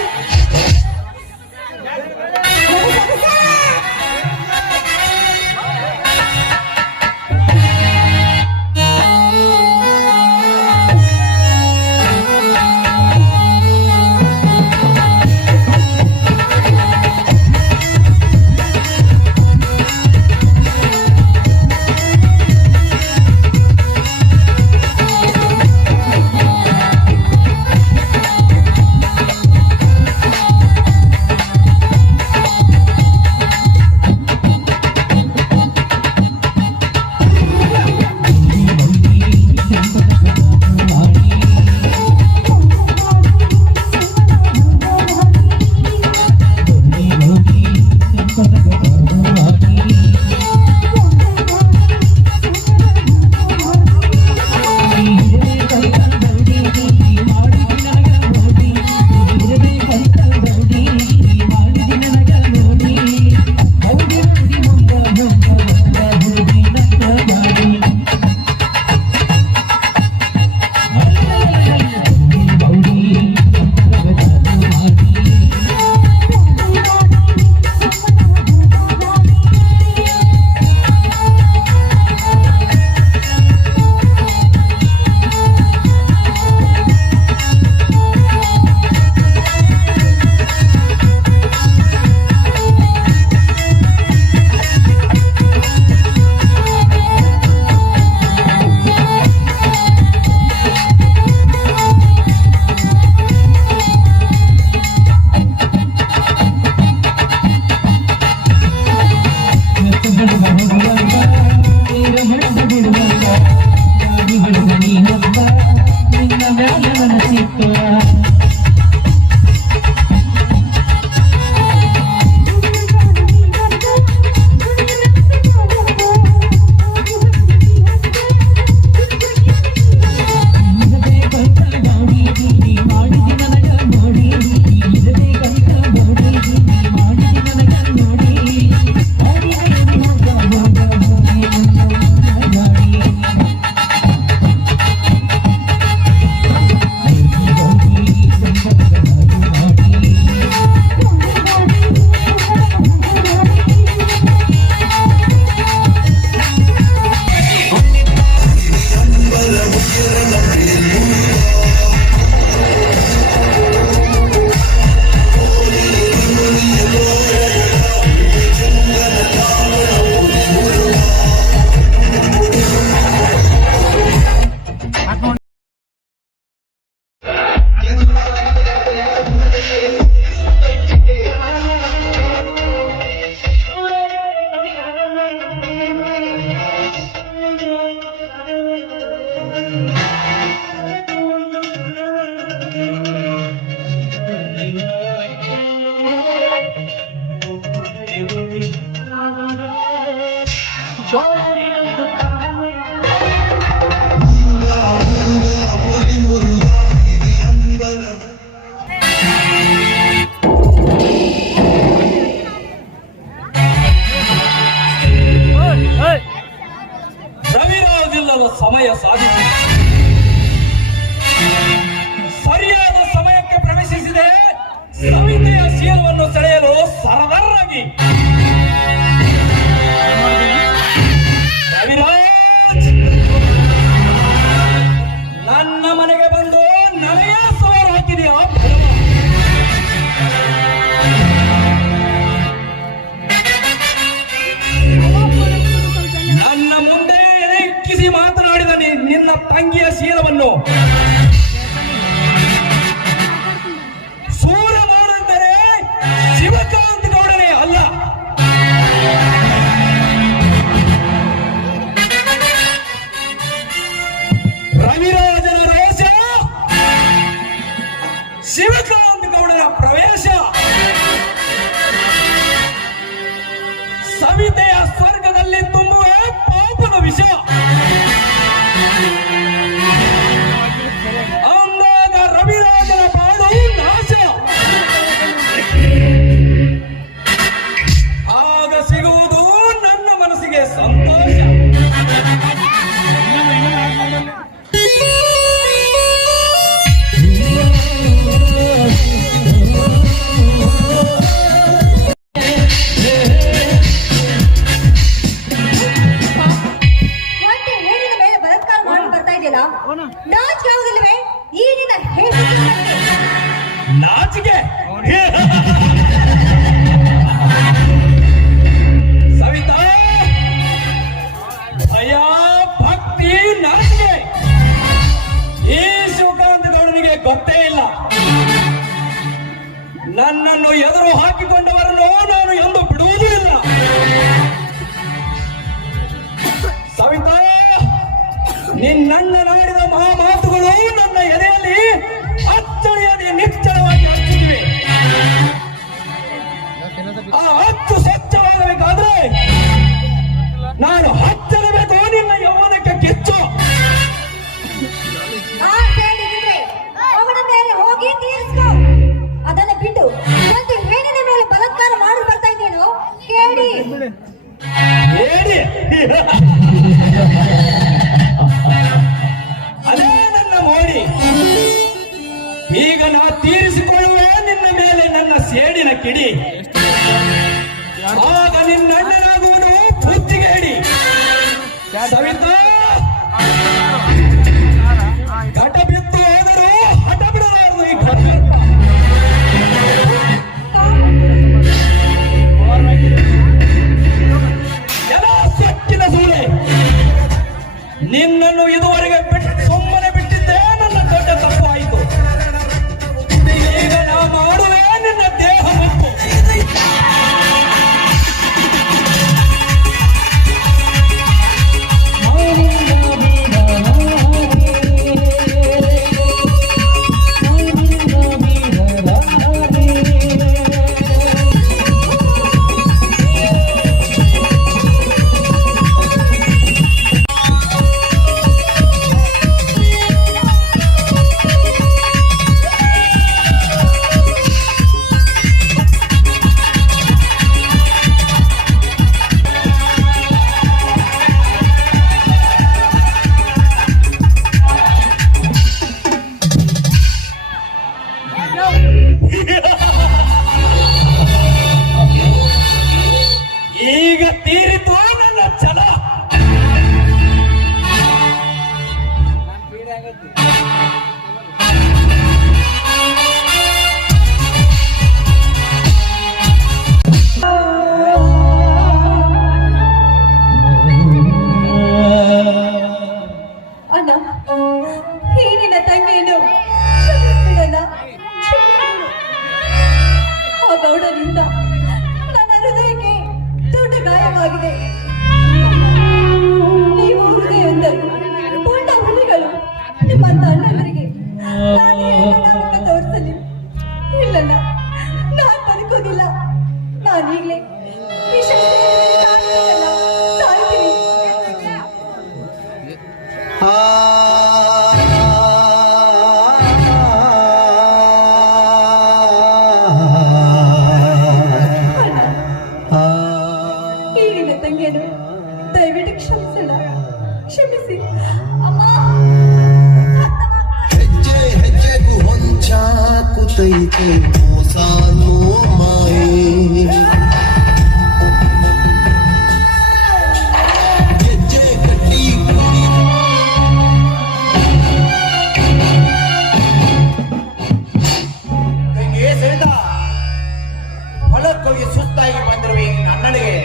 ಸವಿತೆಯ ಶೀಲವನ್ನು ಸೆಳೆಯಲು ಸರದರಾಗಿ ರವಿರಾಜ್ ನನ್ನ ಮನೆಗೆ ಬಂದು ನನಗೆ ಸವಾಲು ಹಾಕಿದೆಯಾ ಭಗವ? ನನ್ನ ಮುಂದೆ ಎಕ್ಕಿಸಿ ಮಾತನಾಡಿದ ನಿನ್ನ ತಂಗಿಯ ಶೀಲವನ್ನು ಸೂರ ಮಾಡುತ್ತಾರೆ ಶಿವಕಾಂತ ಗೌಡನೇ ಅಲ್ಲ. ರವಿರಾಜನ ರೋಷ, ಶಿವಕಾಂತ ಗೌಡನ ಪ್ರವೇಶ, ಸವಿತೆಯ ಸ್ವರ್ಗದಲ್ಲಿ ತುಂಬುವ ಪಾಪದ ವಿಷ. ಅಂದಾಗ ರವಿರಾಜನ ಪಾಡು ನಾಶ. ಆಗ ಸಿಗುವುದು ನನ್ನ ಮನಸ್ಸಿಗೆ ಸಂತೋಷ. ಮತ್ತೆ ಹೇಳಿದ ಮೇಲೆ ಬಲಾತ್ಕಾರ ಮಾಡಿ ಬರ್ತಾ ಇದೆಯಲ್ಲ, ನಾಚಿಕೆ ಆಗುದಿಲ್ಲವೇ ಈ ನಿನ್ನ ಹೆಸರು? ನಾಚಿಕೆ ಸವಿತಾ, ಭಯ ಭಕ್ತಿ ನಾಚಿಕೆ ಈ ಶಿವಕಾಂತ ಗೌಡನಿಗೆ ಗೊತ್ತೇ ಇಲ್ಲ. ನನ್ನನ್ನು ಎದುರು ಹಾಕಿಕೊಂಡವರನ್ನು ನಾನು ಎಂದು ಬಿಡುವುದೂ ಇಲ್ಲ. ಸವಿತಾ, ನಿನ್ನಣ್ಣನಾಡಿದ ಮಾತುಗಳು ನನ್ನ ಎದೆಯಲ್ಲಿ ಅಚ್ಚಳಿಯದೆ ನಿಶ್ಚಲವಾಗಿ ಹಚ್ಚುತ್ತಿವೆ. ಆ ಹಚ್ಚು ಸ್ವಚ್ಛವಾಗಬೇಕಾದ್ರೆ ನಾನು ಹಚ್ಚಲೇಬೇಕು ನಿನ್ನ ಯೌವನಕ್ಕೆ ಕಿಚ್ಚು. ಆ ಹೇಳಿದ್ರೆ ಅವನ ಮೇಲೆ ಹೋಗಿ ತೀರಿಸ್ಕೊ. ಅದನ್ನ ಬಿಟ್ಟು ಒಂದು ಹೆಣ್ಣಿನ ಮೇಲೆ ಬಲಾತ್ಕಾರ ಮಾಡಿ ಬರ್ತಾ ಇದ್ದೇನೋ ಕೇಳಿ. ಹೇಳಿ ಅದೇ ನನ್ನ ಮೋಡಿ. ಈಗ ನಾ ತೀರಿಸಿಕೊಳ್ಳುವ ನಿನ್ನ ಮೇಲೆ ನನ್ನ ಸೇಡಿನ ಕಿಡಿ. ಆಗ ನಿನ್ನ ಅಣ್ಣನಾಗುವುದು ಬುದ್ಧಿಗೆ ಹಿಡಿ. ಸವಿತಾ, ಘಟ ಬಿತ್ತು ಹೋದರೂ ಹಠ ಬಿಡಲಾರದು ಈ ಘಟ. ಎಲ್ಲ ಸೊಕ್ಕಿನ ಸೂಳೆ, ನಿನ್ನನ್ನು ಇದುವರೆಗೆ ಸುಮ್ಮನೆ ಬಿಟ್ಟಿದ್ದೇ ನನ್ನ ದೊಡ್ಡ ತಪ್ಪು ಆಯಿತು. ಈಗ ನಾ ಮಾಡುವೆ ನಿನ್ನ ದೇಹ ಮುಪ್ಪು. ಈಗ ತೀರಿತು ನನ್ನ ಛಲ. ಅಣ್ಣ, ಈ ನಿನ್ನ ತಂಗಿಯನ್ನು ಕ್ಷಮಿಸ್ಬಿಡಣ್ಣ. ಆ ಗೌಡನಿಂದ ನನ್ನ ಹೃದಯಕ್ಕೆ ದೊಡ್ಡ ಗಾಯವಾಗಿದೆ. ಐತೆ ಮೋಸ ಅನ್ನೋ ಮಾಯೆ ಗೆಜ್ಜೆ ಕಟ್ಟಿ ತಂಗಿ ಸರಿತಾ ಹೊಲಕ್ಕೋಗಿ ಸುಸ್ತಾಗಿ ಬಂದಿರುವ ಈ ನನ್ನನಿಗೆ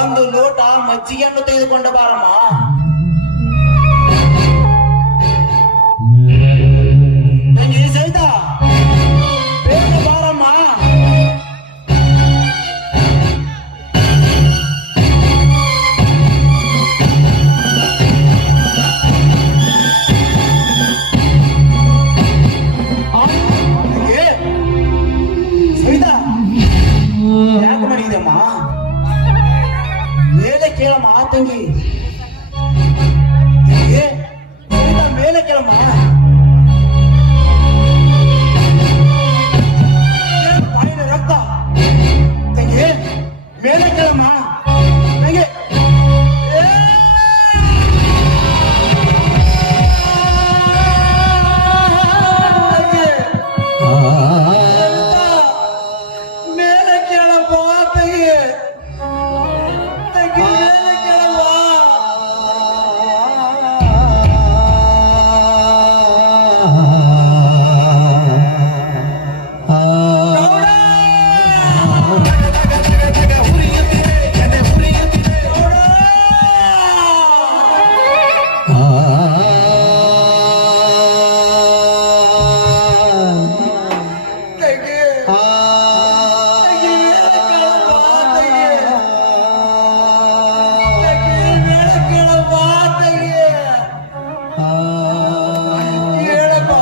ಒಂದು ಲೋಟ ಮಜ್ಜಿಗೆಯನ್ನು ತೆಗೆದುಕೊಂಡ ಬಾರಮ್ಮ. ತಂಗಿ ಸರಿತಾ ಬೇಗ ಬಾರಮ್ಮ. ತಂಗಿ ಸರಿತಾ ಯಾಕೆ ಮಾಡಿದೆಮ್ಮ? ಮೇಲೆ ಕೇಳಮ್ಮ ತಂಗಿ. ತಂಗಿ, ಸರಿತಾ ಮೇಲೆ ಕೇಳಮ್ಮ. ಏನು ಬಾಯಿನ ರಕ್ತ? ತಂಗಿ ಮೇಲೆ ಕೇಳಮ್ಮ ತಂಗಿ. ಏ! ತಂಗಿ, ಮೇಲೆ ಕೇಳಮ್ಮ ತಂಗಿ. ತಂಗಿ ಮೇಲೆ ಕೇಳಮ್ಮ. ಗೌಡ! ಗೌಡ! ತಂಗಿ, ತಂಗಿ ಮೇಲೆ ಕೇಳಮ್ಮ ತಂಗಿ. ತಂಗಿ ಮೇಲೆ ಕೇಳಮ್ಮ ತಂಗಿ. ಹೇಳಮ್ಮ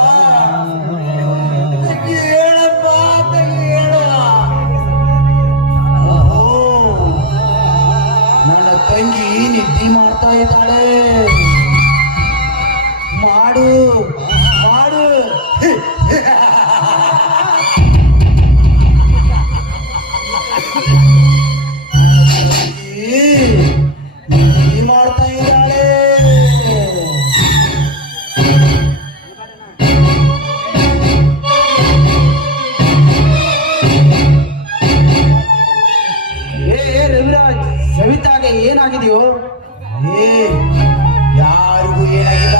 ತಂಗಿ, ಹೇಳಮ್ಮ ತಂಗಿ, ಹೇಳು. ನನ್ನ ತಂಗಿ ನಿದ್ದೆ ಮಾಡ್ತಾ ಇದ್ದಾಳೆ. ಮಾಡು ಮಾಡು. ತಂಗಿ ನಿದ್ದೆ ಮಾಡ್ತಾ ಇದ್ದಾಳೆ. ಏ ರವಿರಾಜ್, ಸವಿತಾಗೆ ಏನಾಗಿದೆಯೋ? ಏ ಯಾರಿಗೂ ಏನಾಗಿಲ್ಲ.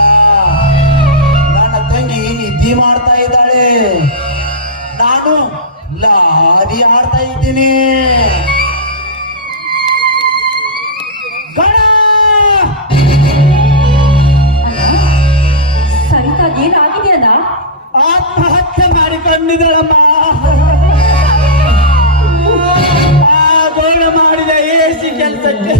ನನ್ನ ತಂಗಿ ನಿದ್ದೆ ಮಾಡ್ತಾ ಇದ್ದಾಳೆ. ನಾನು ಲಾರಿ ಆಡ್ತಾ ಇದ್ದೀನಿ. ಗಣ! ಸರಿತಾ ಏನಾಗಿದೆಯಣ್ಣ? ಆತ್ಮಹತ್ಯೆ ಮಾಡಿಕೊಂಡಿದ್ದಳಮ್ಮ. ಆ ಗೋಣ ಮಾಡಿದ ಏಸಿ ಕೆಲಸಕ್ಕೆ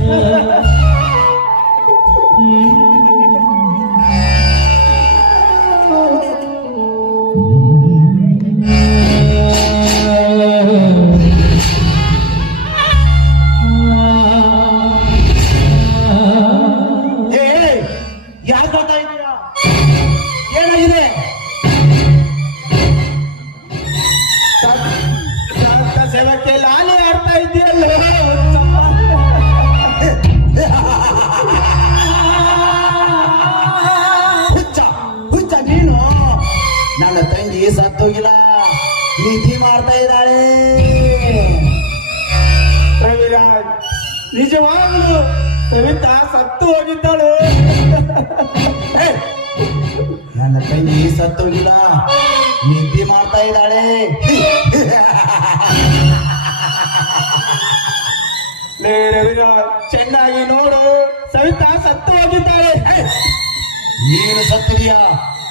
ಯಾಕೆ ಗೊತ್ತಾ ಇದ್ದೀರಾ? ಏನಾಗಿದೆ? ಸಂತ ಸೇವಕ್ಕೆ ಲಾಲಿ ಆಡ್ತಾ ಇದೆಯಲ್ಲ. ಹುಚ್ಚ ಹುಚ್ಚ ನೀನು. ನನ್ನ ತಂಗಿ ಸತ್ತೋಗಿಲ್ಲ, ನಿಧಿ ಮಾಡ್ತಾ ಇದ್ದಾಳೆ. ರವಿರಾಜ್, ನಿಜವಾಗಲು ಸವಿತಾ ಸತ್ತು ಹೋಗಿದ್ದಾಳೆ. ನನ್ನ ತಂಗಿ ಸತ್ತೋಗಿಲ್ಲ, ನಿದ್ದೆ ಮಾಡ್ತಾ ಇದ್ದಾಳೆ. ಲೇ ರವಿರಾಜ್, ಚೆನ್ನಾಗಿ ನೋಡು, ಸವಿತಾ ಸತ್ತು ಹೋಗಿದ್ದಾಳೆ. ನೀನು ಸತ್ತಿದೀಯಾ?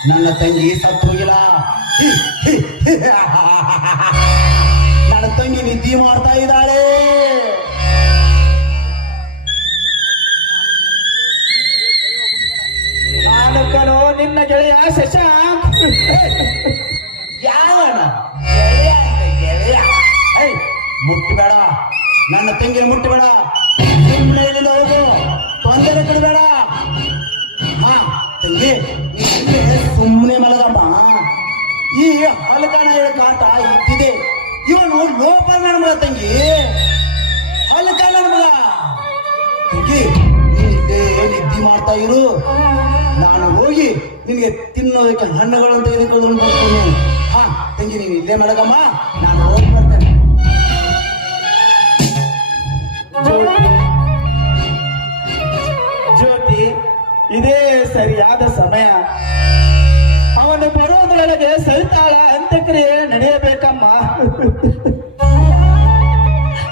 ನನ್ನ ತಂಗಿ ಸತ್ತು ಹೋಗಿಲ್ಲ. ನನ್ನ ತಂಗಿ ನಿದ್ದೆ ಮಾಡ್ತಾ ಇದ್ದಾಳೆ. ನಾನು ಕಣೋ ನಿನ್ನ ಗೆಳೆಯ ಶಶಾಂಕ್. ಯಾವನ ಗೆಳೆಯ ಅಂದ್ರೆ ಗೆಳೆಯ? ಮುಟ್ಟಬೇಡ, ನನ್ನ ತಂಗಿ ಮುಟ್ಟಬೇಡ. ಸುಮ್ಮನೆ ಇಲ್ಲಿಂದ ಹೋಗು, ತೊಂದರೆ ಕೊಡಬೇಡ. ಹಾ ತಂಗಿ, ಸುಮ್ಮನೆ ಮಲಗಮ್ಮ. ಈ ಹಲಕಣ ಕಾಟ ಇದ್ದಿದೆ. ಇವನು ಲೋಪರ್ ನಮ್ಗ ತಂಗಿ, ಹಲಕಣ ನಮ್ಗ. ತಂಗಿ ನಿದ್ದೆ ಮಾಡ್ತಾ ಇರು. ನಾನು ಹೋಗಿ ನಿನಗೆ ತಿನ್ನೋದಕ್ಕೆ ಹಣ್ಣುಗಳನ್ನು ತೆಗೆದುಕೊಂಡು ಬರ್ತೀನಿ. ಹಾ ತಂಗಿ ನೀವು ಇಲ್ಲೇ ಮಲಗಮ್ಮ, ನಾನು ಹೋಗಿ ಬರ್ತೇನೆ. ಜ್ಯೋತಿ, ಇದೇ ಸರಿಯಾದ ಸಮಯ. ಅವನು ಬರುವುದರೊಳಗೆ ಸರಿತಾಳ ಅಂತ್ಯಕ್ರಿಯೆ ನಡೆಯಬೇಕಮ್ಮ.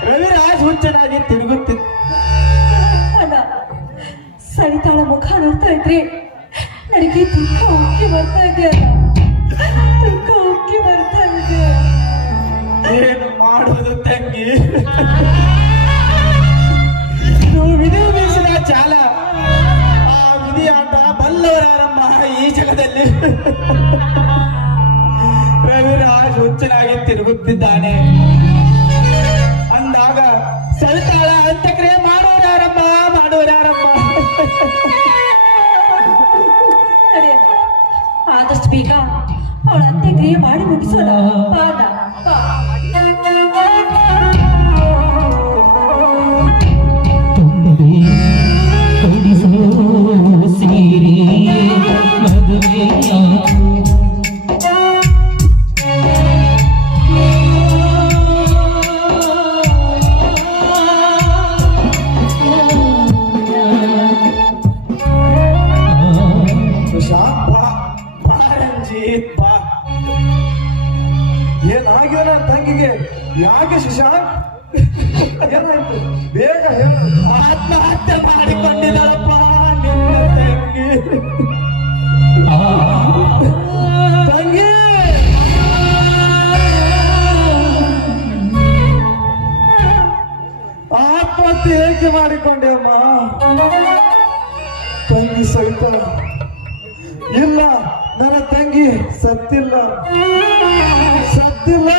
ರವಿರಾಜ್ ಹುಚ್ಚನಾಗಿ ತಿರುಗುತ್ತಿದ್ದ. ಅಣ್ಣ, ಸರಿತಾಳ ಮುಖ ನೋಡ್ತಾ ಇದ್ರೆ ನನಗೆ ದುಃಖ ಉಕ್ಕಿ ಬರ್ತಾ ಇದೆ ಅಣ್ಣ, ದುಃಖ ಉಕ್ಕಿ ಬರ್ತಾ ಇದೆ. ಏನು ಮಾಡುವುದು ತಂಗಿ? ಇದು ವಿಧಿ ಬೀಸಿದ ಚಾಲ. ಆ ವಿಧಿಯಾಟ ಬಲ್ಲವರಾರಮ್ಮ ಈ ಜಗದಲ್ಲಿ. ರವಿರಾಜ್ ಹುಚ್ಚನಾಗಿ ತಿರುಗುತ್ತಿದ್ದಾನೆ ಅಂದಾಗ ಸರಿತಾಳ ಅಂತ್ಯಕ್ರಿಯೆ ಮಾಡೋರಾರಮ್ಮ, ಮಾಡೋರಾರಮ್ಮ. ನಡೆಯೋಣ, ಆದಷ್ಟು ಬೇಗ ಅವಳ ಅಂತ್ಯಕ್ರಿಯೆ ಮಾಡಿ ಮುಗಿಸೋಣ. ಬಾ ಅಣ್ಣ, ಬಾ. ಶಶಾಂಕ್, ಬಾ ಬಾ ರಂಜಿತ್, ಬಾ. ಏನಾಗಿದೆ ನನ್ನ ತಂಗಿಗೆ? ಯಾಕೆ ಶಶಾಂಕ್? ಏನಾಯ್ತು? ಬೇಗ ಹೇಳು. ಆತ್ಮಹತ್ಯೆ ಮಾಡಿಕೊಂಡಿದ್ದಾಳಪ್ಪ ನಿನ್ನ ತಂಗಿ. ತಂಗಿ, ಆತ್ಮಹತ್ಯೆ ಏಕೆ ಮಾಡಿಕೊಂಡೆ ಅಮ್ಮ? ತಂಗಿ ಸಹಿತ ಇಲ್ಲ, ನನ್ನ ತಂಗಿ ಸತ್ತಿಲ್ಲ, ಸತ್ತಿಲ್ಲ.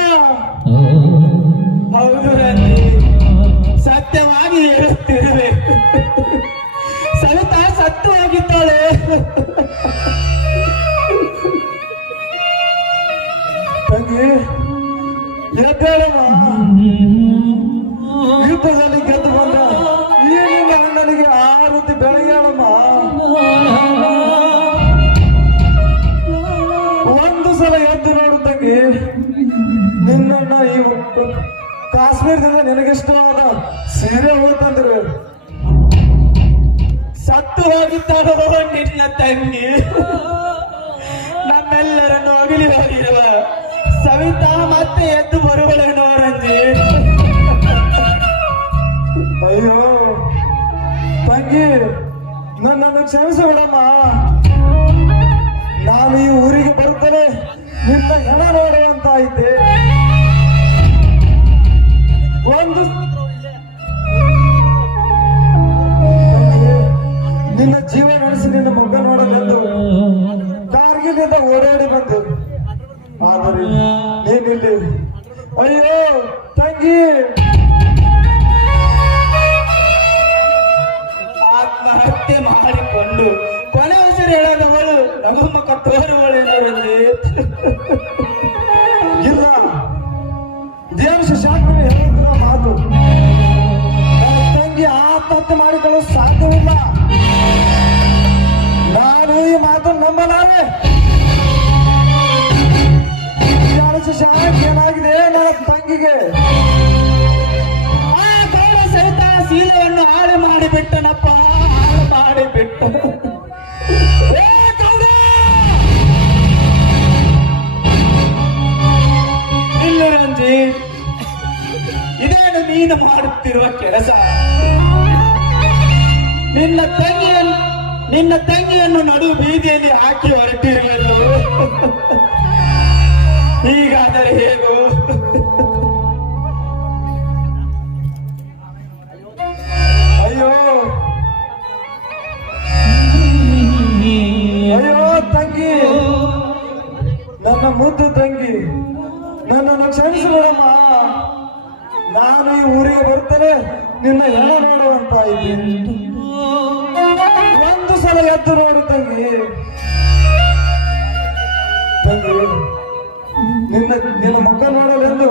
ಹೌದು ರಂಜಿ, ಸತ್ಯವಾಗಿ ಹೇಳುತ್ತಿರುವೆ. ಸವಿತಾ ಸತ್ತು ಹೋಗಿದ್ದಾಳೆ. ತಂಗಿ ಎದ್ದೇಳಮ್ಮ. ಯುದ್ಧದಲ್ಲಿ ಗೆದ್ದು ಬಂದ ಈ ನಿಮ್ಮ ಅಣ್ಣನಿಗೆ ಆ ರೀತಿ ಬೆಳೆಯೋಣಮ್ಮ. ಒಂದು ಸಲ ಎದ್ದು ನೋಡು ತಂಗಿ, ನಿನ್ನಣ್ಣ ಈ ಕಾಶ್ಮೀರದಿಂದ ನಿನಗಿಷ್ಟವಾದ ಸೀರೆ ಹೋಗ್ತಂದ್ರೆ ಸತ್ತು ಹೋಗಿದ್ದಾರೋ ನಿನ್ನ ತಂಗಿ. ನಮ್ಮೆಲ್ಲರನ್ನು ಅಗಲಿ ಹೋಗಿರುವ ಸವಿತಾ ಮತ್ತೆ ಎದ್ದು ಬರುವಳೇನೋ ರಂಜಿ. ಅಯ್ಯೋ ತಂಗಿ, ನನ್ನನ್ನು ಕ್ಷಮಿಸಬೇಡಮ್ಮ. ನಾನು ಈ ಊರಿಗೆ ಬರುತ್ತೇನೆ, ನಿನ್ನ ಹೆಣ ನೋಡುವಂತ ಇದ್ದೆ. ಒಂದು ನಿನ್ನ ಜೀವ ನಡೆಸಿ ನಿನ್ನ ಮಗ ನೋಡಲೆಂದು ಕಾರ್ಗಿಲಿಂದ ಓಡಾಡಿ ಬಂದೆ. ಆದರೆ ನೀನಿಲ್ಲಿ. ಅಯ್ಯೋ ತಂಗಿ, ಆತ್ಮಹತ್ಯೆ ಮಾಡಿಕೊಂಡು ಕೊನೆ ಉಸಿರು ಹೇಳದವಳು ನಗುಮುಖ ತೋರುವಳೆಂದರಲ್ಲಿ ಇಲ್ಲ. ದೇವ ಶಶಾಂಕನ ಹೇಳುತ್ತಿರುವ ಮಾತು ನನ್ನ ತಂಗಿ ಆತ್ಮಹತ್ಯೆ ಮಾಡಿಕೊಳ್ಳಲು ಸಾಧ್ಯವಿಲ್ಲ. ನಾನು ಈ ಮಾತನ್ನು ನಂಬಲಾರೆ. ಶಶಾಂಕ್, ಏನಾಗಿದೆ ನನ್ನ ತಂಗಿಗೆ? ಆ ಗೌಡ ಸಹಿತ ಶೀಲವನ್ನು ಹಾಳು ಮಾಡಿಬಿಟ್ಟನಪ್ಪ, ಹಾಳು ಮಾಡಿಬಿಟ್ಟ. ಇಲ್ಲ ರಂಜಿ, ಇದೇನು ನೀನು ಮಾಡುತ್ತಿರುವ ಕೆಲಸ? ನಿನ್ನ ತಂಗಿಯನ್ನು ನಡು ಬೀದಿಯಲ್ಲಿ ಹಾಕಿ ಹೊರಟಿರುವೆನು. ಹೀಗಾದರೆ ಹೇಗೂ? ಅಯ್ಯೋ ಅಯ್ಯೋ ತಂಗಿ, ನನ್ನ ಮುದ್ದು ತಂಗಿ, ನನ್ನನ್ನು ಕ್ಷಮಿಸಬೇಡಮ್ಮ. ನಾನು ಈ ಊರಿಗೆ ಬರ್ತೇನೆ, ನಿನ್ನ ಹೆಣ ನೋಡುವಂತ ಇದ್ದೀನಿ. ಒಂದು ಸಲ ಎದ್ದು ನೋಡು ತಂಗಿ. ತಂಗಿ, ನಿನ್ನ ಮಕ್ಕ ನೋಡಲೆಂದು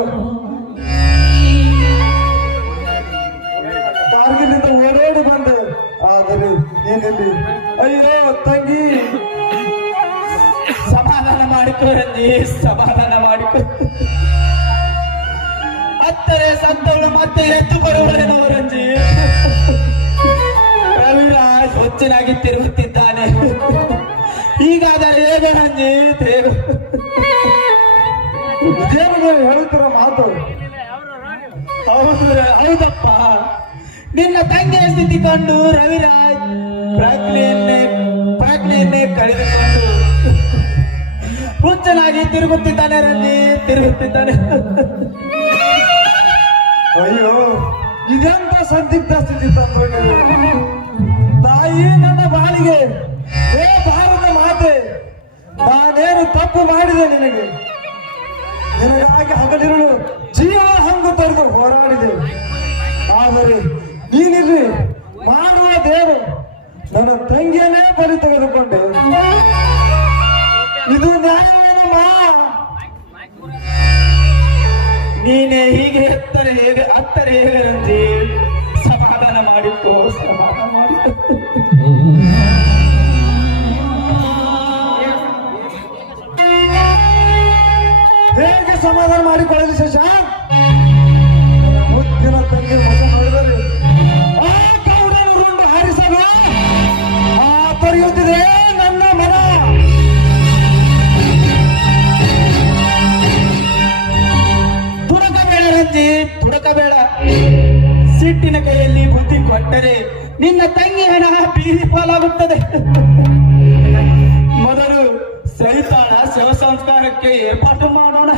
ಕಾರ್ಗಿಲಿಂದ ಓಡೋಡಿ ಬಂದೆ. ಆದರೆ ನೀನಿಲ್ಲಿ. ಅಯ್ಯೋ ತಂಗಿ, ಸಮಾಧಾನ ಮಾಡಿಕೋ ರಂಜಿ, ಸಮಾಧಾನ ಮಾಡಿಕೋ. ಅತ್ತರೆ ಸತ್ತವಳು ಮತ್ತೆ ಎದ್ದು ಬರುವಳೇನೋ ರಂಜಿ. ರವಿರಾಜ್ ಹೊಚ್ಚನಾಗಿ ತಿರುಗುತ್ತಿದ್ದಾನೆ. ಹೀಗಾದರೆ ಹೇಗೆ ರಂಜಿ? ದೇವ ಇದೇನು ಹೇಳ್ತಿರೋ ಮಾತು? ಹೌದಪ್ಪ, ನಿನ್ನ ತಂಗಿಯ ಸ್ಥಿತಿ ಕಂಡು ರವಿರಾಜ್ ಪ್ರಾಜ್ಞೆಯನ್ನೇ ಕಳೆದುಕೊಂಡು ಹುಚ್ಚನಾಗಿ ತಿರುಗುತ್ತಿದ್ದಾನೆ ರಂಜಿ, ತಿರುಗುತ್ತಿದ್ದಾನೆ. ಅಯ್ಯೋ, ಇದೆಂತ ಸಂದಿಗ್ಧ ಸ್ಥಿತಿ ತಂದ್ರು ನೀವು. ತಾಯಿ ನನ್ನ ಬಾಳಿಗೆ, ಹೇ ಭಾರತ ಮಾತೆ, ನಾನೇನು ತಪ್ಪು ಮಾಡಿದೆ ನಿನಗೆ? ನಿನಗಾಗಿ ಹಗಲಿರುಳು ಜೀವ ಹಂಗು ತೊರೆದು ಹೋರಾಡಿದೆ. ಆದರೆ ನೀನಿಲ್ಲಿ ಮಾಡುವ ದೇವರು ನನ್ನ ತಂಗಿಯನ್ನೇ ಬಲಿ ತೆಗೆದುಕೊಂಡೆ. ಇದು ನ್ಯಾಯವೇನಮ್ಮ? ನೀನೆ ಹೀಗೆ ಅತ್ತರೆ ಹೇಗೆ ರಂಜಿ? ಸಮಾಧಾನ ಮಾಡಿಕೋ, ಸಮಾಧಾನ ಮಾಡಿಕೋ. ಹೇಗೆ ಸಮಾಧಾನ ಮಾಡಿಕೊಳ್ಳಲಿ ಶಶಾಂಕ್? ಮುದ್ದಿನ ತಂಗಿ ಮಗ ನೋಡಿದರೆ ಆ ಕೌಡನು ರುಂಡು ಹಾರಿಸಲು ತೊರೆಯುತ್ತಿದೆ ನನ್ನ ಮನ. ತುಡಕಬೇಡ ರಂಜಿ, ತುಡಕಬೇಡ. ಸಿಟ್ಟಿನ ಕೈಯಲ್ಲಿ ಬುದ್ಧಿ ಕೊಟ್ಟರೆ ನಿನ್ನ ತಂಗಿ ಹಣ ಬೀದಿ ಪಾಲಾಗುತ್ತದೆ. ಮೊದಲು ಸಹಿತಾಳ ಶವ ಸಂಸ್ಕಾರಕ್ಕೆ ಏರ್ಪಾಟು ಮಾಡೋಣ.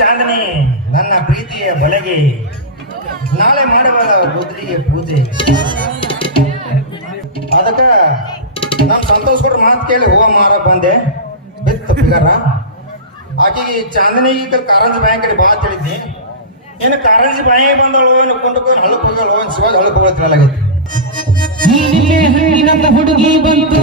ಚಾಂದನಿ ನನ್ನ ಪ್ರೀತಿಯ ಬಲೆಗೆ, ನಾಳೆ ಮಾಡುವ ರುದ್ರಿಗೆ ಪೂಜೆ. ಅದಕ್ಕ ನಮ್ ಸಂತೋಷ್ ಕೊಟ್ರ ಮಾತು ಕೇಳಿ ಹೂವ ಮಾರ ಬಂದೆ. ಬಿತ್ತು ಬಿಗಾರ ಆಕಿಗೆ ಚಾಂದನಿಗೆ ಕಾರಂಜಿ ಬಾಯಿ ಕಡೆ ಬಾ ತಿಳಿದ್ನಿ. ಏನು ಕಾರಂಜಿ ಬಾಯಿ ಬಂದಳು, ಏನು ಕೊಂಡಕ್ಕೆ ಹಳಕ್ ಹೋಗಲ್ಲ, ಶಿವಾಜ್ ಹಳಕ್ ಹೋಗತ್ತಿರಲಾಗೈತಿ. ಹುಡುಗಿ ಬಂತು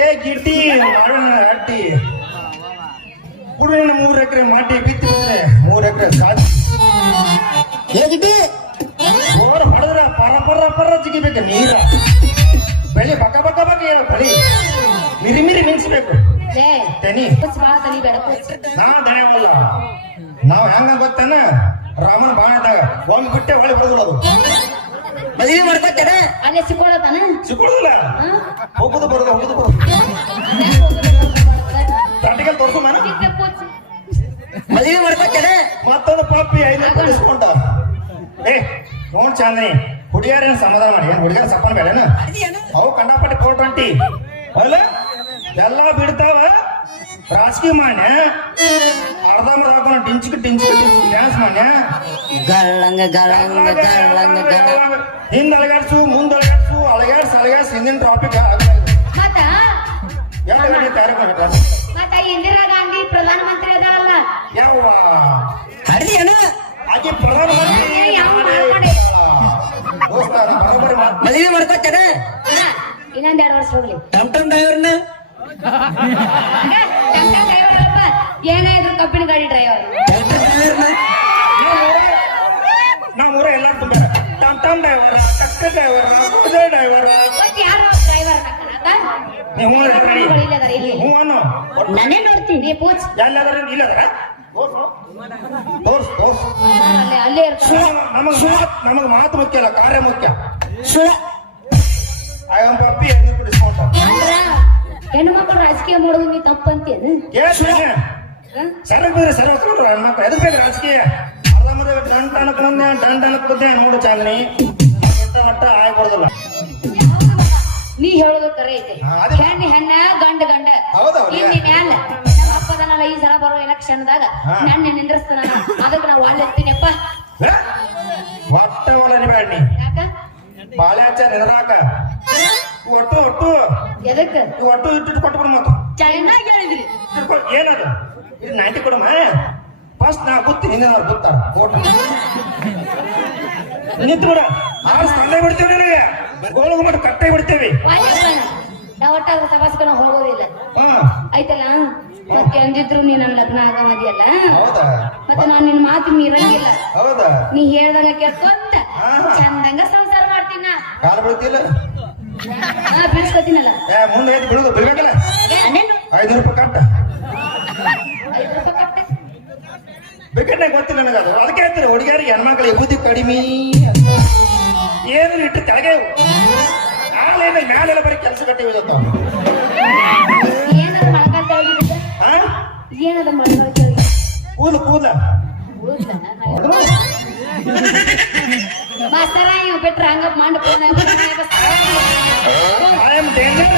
ಏ ಗಿರ್ತಿ ಮಾಡೋಣ ಅಟ್ಟಿ ಕುಡಿನ 3 ಎಕರೆ ಮಾಟಿ ಬಿತ್ತಿ ಬಿಟ್ರೆ 3 ಎಕರೆ ಸಾಧಿ ಹೇಗಿದ್ದಿ ಬೋರ್ ಹೊಡೆದ್ರ ಪರ ಜಿಗಿಬೇಕು ನೀರ ಬೆಳಿ ಬಕ ಹೇಳ ಬಳಿ ಮಿರಿ ಮಿಂಚ್ಬೇಕು ಲೇ ತೆನಿ ಪುಚ್ ಬಾಳ ತಲಿ ಬೇಡ ಪುಚ್ ನಾ ದಣಿವಲ್ಲ ನಾವ್ ಹೆಂಗ ಗೊತ್ತೇನ ರಾಮನ ಬಾಣದಾಗ ಒಂದ್ ಬಿಟ್ಟೆ ಹೊಳೆ ಹೊಡೆದ್ರು ಅದು ಮದುವೆ ಮಾಡ್ಕೊತೇನೆ ಅಲ್ಲೇ ಸಿಕ್ಕೊಳ್ಳತಾನ ಸಿಕ್ಕೊಳ್ಳೋದಿಲ್ಲ ಹೋಗುದು ಬರೋದು ಪ್ರಾಕ್ಟಿಕಲ್ ತೋರ್ಸು ನಾನು ಮದುವೆ ಮಾಡ್ಕೊತೇನೆ ಮತ್ತೊಂದು ಪಾಪಿ 500 ಡಿಸ್ಕೌಂಟ್ ಏ ನೋಡ್ ಚಾಂದ್ರಿ ಹುಡುಗಿಯರೇನು ಸಮಾಧಾನ ಮಾಡಿ ಏನ್ ಹುಡುಗಿಯರ ಸಪ್ಪನ್ ಬೇಡೇನ ಅವು ಕಂಡಾಪಟ್ಟೆ 420 ಅಲ್ಲ ಎಲ್ಲ ಬಿಡ್ತಾವ ರಾಜಕೀಯ ಮಾನ್ಯ ಅರ್ಧಂಬರ್ಧ ಹಾಕೊಂಡು ಡಿಂಚಿಕ್ ಡ್ಯಾನ್ಸ್ ಮಾನ್ಯ ಹಿಂದ್ ಅಲಗಾಡ್ಸು ಮುಂದ್ ಅಲಗಾಡ್ಸು ಅಲಗಾಡ್ಸ್ ಹಿಂದಿನ ಟ್ರಾಫಿಕ್ ಮತ್ತ ಯಾವ ತಯಾರಿ ಮಾಡ್ಬೇಕ ಮತ್ತ ಇಂದಿರಾ ಗಾಂಧಿ ಪ್ರಧಾನ ಮಂತ್ರಿ ಅದಾರಲ್ಲ ಯಾವ ಹರಿದಿ ಅಣ್ಣ ಆಕೆ ಪ್ರಧಾನಮಂತ್ರಿ ಯಾವ ಮಾಡ್ಕೊಂಡೆ ದೋಸ್ತ ನಾ ಬರೋಬ್ಬರಿ ಮಾತ್ ಮದುವೆ ಮಾಡ್ಕೊತೇನೆ ಇನ್ನೊಂದ್ 2 ವರ್ಷ ಹೋಗ್ಲಿ ಟಮ್ ಡ್ರೈವರ್ನ ಏನಾದ್ರು ಕಬ್ಬಿಣ ಗಾಡಿ ಡ್ರೈವರ್ ನಮ್ಮೂರ ಎಲ್ಲ ತುಂಬ್ಯಾರ ಟಮ್ ಡ್ರೈವರ್ ಕಕ್ಕ ಡ್ರೈವರ್ ಕುದುರೆ ಡ್ರೈವರ್ ಯಾರೋ ಡ್ರೈವರ್ ನೀವು ಇಲ್ಲಿ ಹ್ಞೂ ಅನ್ನೋ ನಾನೇ ನೋಡ್ತೀನಿ ನೀ ಪೂಚ್ ಎಲ್ಲಾದ್ರ ಇಲ್ಲದ್ರ ತೋರ್ಸ್ ಅಲ್ಲೇ ಇರ್ತಾನೆ ನಮಗ್ ಮಾತು ಮುಖ್ಯ ಅಲ್ಲ ಕಾರ್ಯ ಮುಖ್ಯ ಸುಳ ಆಯಂ ಪಪ್ಪಿ ಏನು ಡಿಸ್ಕೌಂಟ್ ಅಂದ್ರ ಹೆಣ್ಣು ಮಕ್ಕಳು ರಾಜಕೀಯ ಮಾಡೋದು ನೀ ತಪ್ಪಂತೇನು ಸರಕ್ ಬಿದ್ರೆ ಸರ್ ಹೊಸ್ಕೊಂಡ್ರು ಹೆಣ್ಮಕ್ಳು ಎದಕ್ ಬೇಕು ರಾಜಕೀಯ ಅಲ್ಲ ಮದುವೆ ದಂಡ ಕುದ್ದೆ ನೋಡು ಚಾಂದ್ನಿ ಮಟ್ಟ ಆಗ್ಬಾರ್ದಲ್ಲ ನೀ ಹೇಳೋದು ಕರೆ ಐತೆ ಅದೇ. ಹೆಣ್ಣ ಗಂಡ ಹೌದೌದು. ಇಲ್ಲಿ ಮ್ಯಾಲ ನಮ್ಮ ಅಪ್ಪದನಲ್ಲ ಈ ಸಲ ಬರೋ ಎಲೆಕ್ಷನ್ದಾಗ ನನ್ನ ನಿಂದ್ರಿಸ್ತಾನ ಅದಕ್ಕೆ ನಾವು ಅಲ್ಲಿ ಇರ್ತೀನಿಯಪ್ಪ ಒಟ್ಟ ಒಲ ಬೇಡ ನೀ ಯಾಕ ಬಾಳೆ ಹಚ್ಚ ನಿದ್ರಾಕ ಒಟ್ಟು ಎದಕ್ಕ ಒಟ್ಟು ಇಟ್ಟು ಕೊಟ್ಬಿಡು ಮತ್ತು ಚೆನ್ನಾಗಿ ಹೇಳಿದ್ರಿ ಏನದು ಇದು 90 ಕೊಡಮ್ಮ ಫಸ್ಟ್ ನಾ ಗೊತ್ತಿ ಹಿಂದೆ ಗೊತ್ತಾರ ಓಟ ನಿಂತು ಬಿಡ ತಂದೆ ಬಿಡ್ತೇವೆ ನಿನಗೆ ಗೋಳಗು ಮಾಡಿ ಕಟ್ಟೆ ಬಿಡ್ತೇವೆ ನಾವು ಒಟ್ಟಾಗ ತಪಾಸ್ಕೊಂಡು ಹೋಗೋದಿಲ್ಲ ಹ್ಮ್ ಆಯ್ತಲ್ಲ ಮತ್ತೆ ಅಂದಿದ್ರು ನೀ ನನ್ನ ಲಗ್ನ ಆಗಮದಿಯಲ್ಲ ಹೌದಾ ಮತ್ತೆ ನಾನು ನಿನ್ ಮಾತು ಮೀರಂಗಿಲ್ಲ ಹೌದಾ ನೀ ಹೇಳ್ದಂಗ ಕೇಳ್ಕೊಂತ ಚಂದಂಗ ಸಂಸಾರ ಮಾಡ್ತೀನ ಕಾಲ ಬೀಳ್ತಿಲ್ಲ ಬೀಳ್ಸ್ಕೊತೀನಲ್ಲ ಮುಂದೆ ಐದು ಬಿಡುದು ಬಿಡ್ಬೇಕಲ್ಲ 500 ರೂಪಾಯಿ ಕಟ್ಟ 5 ರೂಪಾಯಿ ಕಟ್ಟೆ ಬೇಕಂದ್ರೆ ಗೊತ್ತಿಲ್ಲ ನನಗೆ ಅದು ಅದಕ್ಕೆ ಹೇಳ್ತಾರೆ ಹುಡುಗಿಯರಿಗೆ ಹೆಣ್ಮಕ್ಳಿಗೆ ಬುದ್ಧಿ ಕಡಿಮೆ ಏನು ಇಟ್ಟು ಕೆಳಗೆ ಆಲೇನ ಮ್ಯಾಲೆಲ್ಲ ಬರೀ ಕೆಲಸ ಕಟ್ಟಿ ಹೋಗುತ್ತಾವ ಏನದ ಮಳಗಾಲ ತೆಳಗಿದ್ದ ಏನದ ಮಳಗಾಲ ತೆಳಗಿ ಕೂದ ಮಾಸ್ತರ ಇವ್ ಬಿಟ್ರ ಹಂಗ ಮಂಡ ಐ ಆಮ್ ಡೇಂಜರ್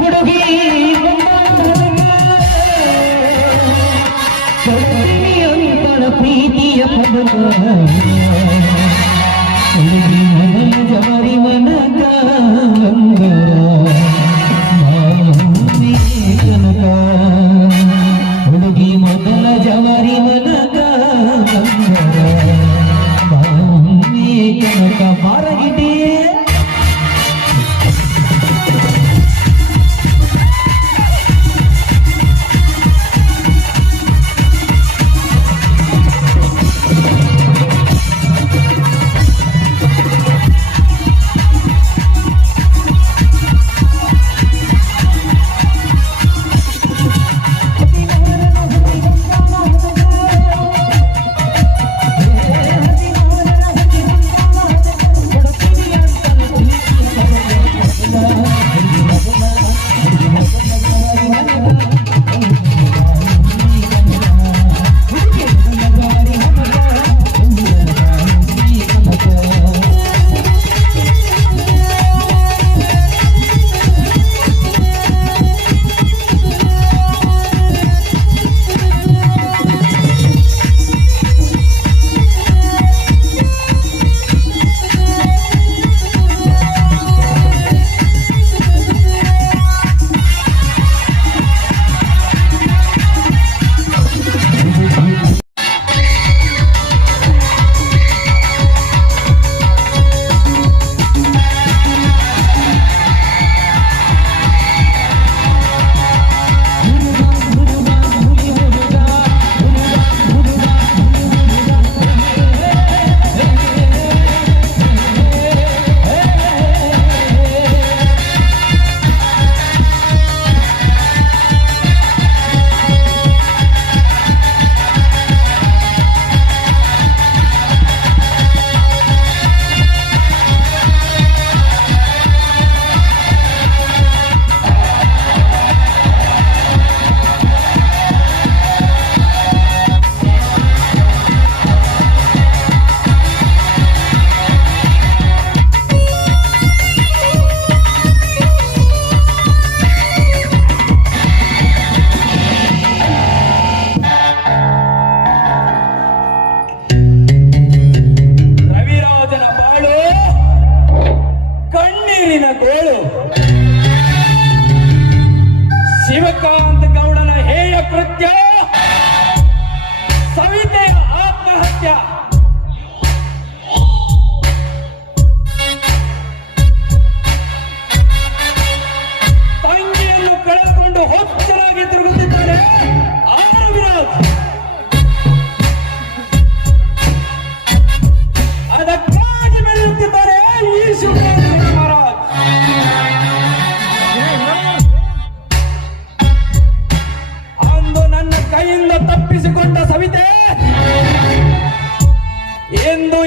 ಹುಡುಗಿ ಪ್ರೀತಿಯ ಹುಡುಗಿ ಮನ ಜವರಿ ಮನಕ ಹುಡುಗಿ ಮೊದಲ ಜವರಿ ಮನಕ ಕನಕ ಬಾರಗಿಟಿ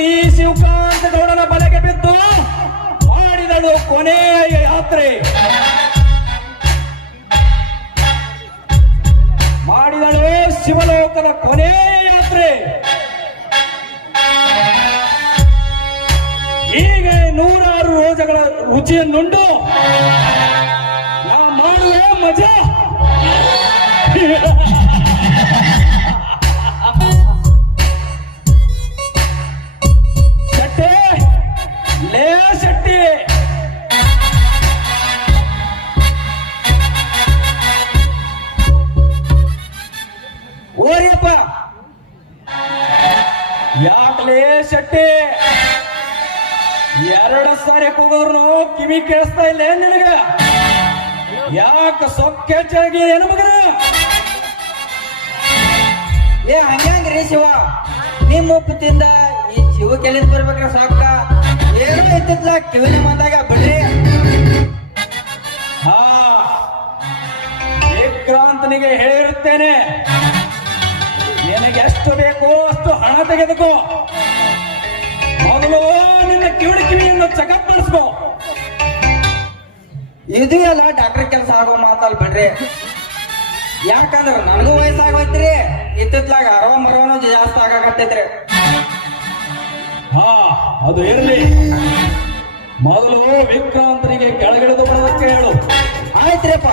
ಈ ಶಿವಕಾಂತ ಗೌಡನ ಬಲೆಗೆ ಬಿದ್ದು ಮಾಡಿದಳು ಕೊನೆಯ ಯಾತ್ರೆ. ಮಾಡಿದಳು ಶಿವಲೋಕದ ಕೊನೆಯ ಯಾತ್ರೆ. ಹೀಗೆ ನೂರಾರು ರೋಜಗಳ ರುಚಿಯನ್ನುಂಡು ನಾ ಮಾಡುವ ಮಜಾ. ಶೆಟ್ಟಿ, ಲೇ ಶೆಟ್ಟಿ, ಓರಿಯಪ್ಪ, ಯಾಕಲೇ ಶೆಟ್ಟಿ ಎರಡು ಸಾರಿ ಕೂಗೋರ್ನು ಕಿವಿ ಕೇಳಿಸ್ತಾ ಇಲ್ಲ ನಿನಗ? ಯಾಕ ಸೊಕ್ಕೆ ಚಳಗಿ ಏನು ಮಗನ? ಏ ಹಂಗ್ರಿ ಶಿವ, ನಿಮ್ಮ ಉಪ್ಪತ್ತಿಂದ ಈ ಶಿವ ಕೆಲಿದ್ ಬರ್ಬೇಕ್ರ ಸಾಕ. ಏನೋ ಇತ್ತಿತ್ಲ ಕಿವಿನ ಮಾತಾಗ ಬಿಡ್ರಿ. ಹಾ, ವಿಕ್ರಾಂತನಿಗೆ ಹೇಳಿರುತ್ತೇನೆ, ನಿನಗೆ ಎಷ್ಟು ಬೇಕೋ ಅಷ್ಟು ಹಣ ತೆಗೆದುಕೋ. ಮೊದಲು ನಿನ್ನ ಕಿವಿಯನ್ನು ಚೆಕಪ್ ಮಾಡಿಸ್ಕೋ. ಇದು ಎಲ್ಲ ಡಾಕ್ಟರ್ ಕೆಲಸ ಆಗೋ ಮಾತಲ್ ಬಿಡ್ರಿ. ಯಾಕಂದ್ರ ನನಗೂ ವಯಸ್ಸಾಗೈತ್ರಿ, ಇತ್ತಿತ್ಲಾಗ ಅರವನು ಜಾಸ್ತಿ ಆಗಾಕತ್ತೈತ್ರಿ. ಹಾ, ಅದು ಇರಲಿ. ಮೊದಲು ವಿಕ್ರಾಂತನಿಗೆ ಕೆಳಗಿಳಿದು ಬರೋದಕ್ಕೆ ಹೇಳು. ಆಯ್ತ್ರಿಪ್ಪ.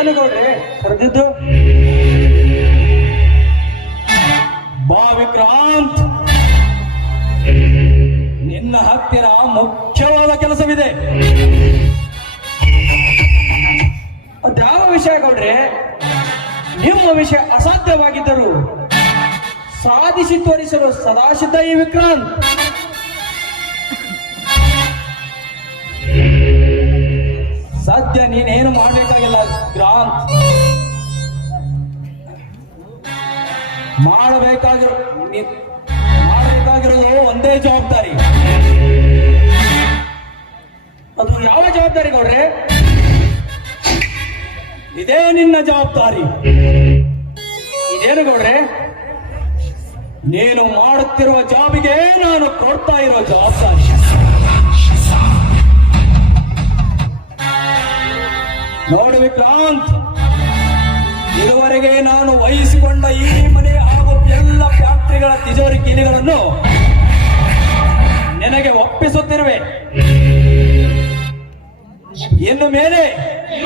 ಏನು ಗೌಡ್ರೆ ಕರೆದಿದ್ದು? ಬಾ ವಿಕ್ರಾಂತ್, ನಿನ್ನ ಹತ್ತಿರ ಮುಖ್ಯವಾದ ಕೆಲಸವಿದೆ. ಅದ್ಯಾವ ವಿಷಯ ಗೌಡ್ರೆ? ನಿಮ್ಮ ವಿಷಯ ಅಸಾಧ್ಯವಾಗಿದ್ದರು ಸಾಧಿಸಿ ತೋರಿಸಲು ಸದಾಸಿದ್ಧ ಈ ವಿಕ್ರಾಂತ್. ಸದ್ಯ ನೀನೇನು ಮಾಡಬೇಕಾಗಿಲ್ಲ ಕ್ರಾಂತ್. ಮಾಡಬೇಕಾಗಿರೋದು ಒಂದೇ ಜವಾಬ್ದಾರಿ. ಅದು ಯಾವ ಜವಾಬ್ದಾರಿ ಗೌಡ್ರೆ? ಇದೇ ನಿನ್ನ ಜವಾಬ್ದಾರಿ. ಇದೇನು ಗೌಡ್ರೆ? ನೀನು ಮಾಡುತ್ತಿರುವ ಜಾಬಿಗೆ ನಾನು ಕೊಡ್ತಾ ಇರೋ ಜವಾಬ್ದಾರಿ. ನೋಡು ವಿಕ್ರಾಂತ್, ಇದುವರೆಗೆ ನಾನು ವಹಿಸಿಕೊಂಡ ಈ ಮನೆ ಹಾಗೂ ಎಲ್ಲ ಫ್ಯಾಕ್ಟರಿಗಳ ತಿಜೋರಿ ಕೀಲಿಗಳನ್ನು ನಿನಗೆ ಒಪ್ಪಿಸುತ್ತಿರುವೆ. ಇನ್ನು ಮೇಲೆ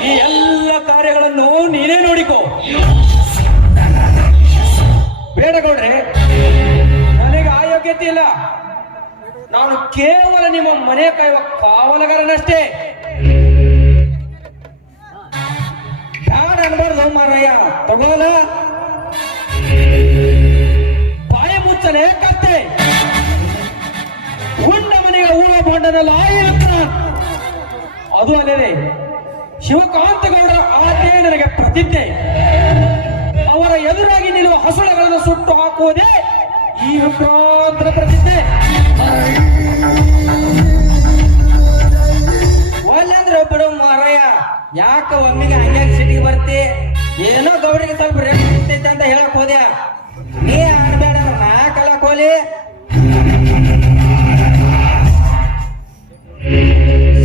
ಈ ಎಲ್ಲ ಕಾರ್ಯಗಳನ್ನು ನೀನೇ ನೋಡಿಕೋ. ಬೇಡ ಗೌಡ್ರೆ, ನನಗೆ ಆ ಯೋಗ್ಯತೆ ಇಲ್ಲ. ನಾನು ಕೇವಲ ನಿಮ್ಮ ಮನೆ ಕಾಯುವ ಕಾವಲುಗಾರನಷ್ಟೇ. ಅನ್ಬಾರ್ದು ಮಾರಯ್ಯ, ತಗೋಲ ಬಾಯ ಮುಚ್ಚನೆ ಕತ್ತೆ. ಉಂಡ ಮನೆಯ ಊರ ಬಾಂಡನಲ್ಲ ಅದು ಅಲ್ಲದೆ ಶಿವಕಾಂತಗೌಡರ ಆಜ್ಞೆ ನನಗೆ ಪ್ರತಿಜ್ಞೆ. ಅವರ ಎದುರಾಗಿ ನಿಲ್ಲುವ ಹಸುಳೆಗಳನ್ನು ಸುಟ್ಟು ಹಾಕುವುದೇ ಈ ವಿಕ್ರಾಂತರ ಪ್ರತಿಜ್ಞೆ. ಒಲ್ಲಂದ್ರೆ ಬಿಡು ಮಾರಯ್ಯ, ಯಾಕ ಒಮ್ಮಿಗೆ ಹಂಗ್ಯಾಗ ಸಿಟಿಗೆ ಬರ್ತಿ? ಏನೋ ಗೌರಿಗೆ ಸ್ವಲ್ಪ ರೇಟ್ ಸಿಗ್ತೈತೆ ಅಂತ ಹೇಳಕ್ ಹೋದ್ಯಾ? ನೀ ಆಡ್ಬೇಡ, ನಾ ಕಲಕ್ ಹೋಲಿ.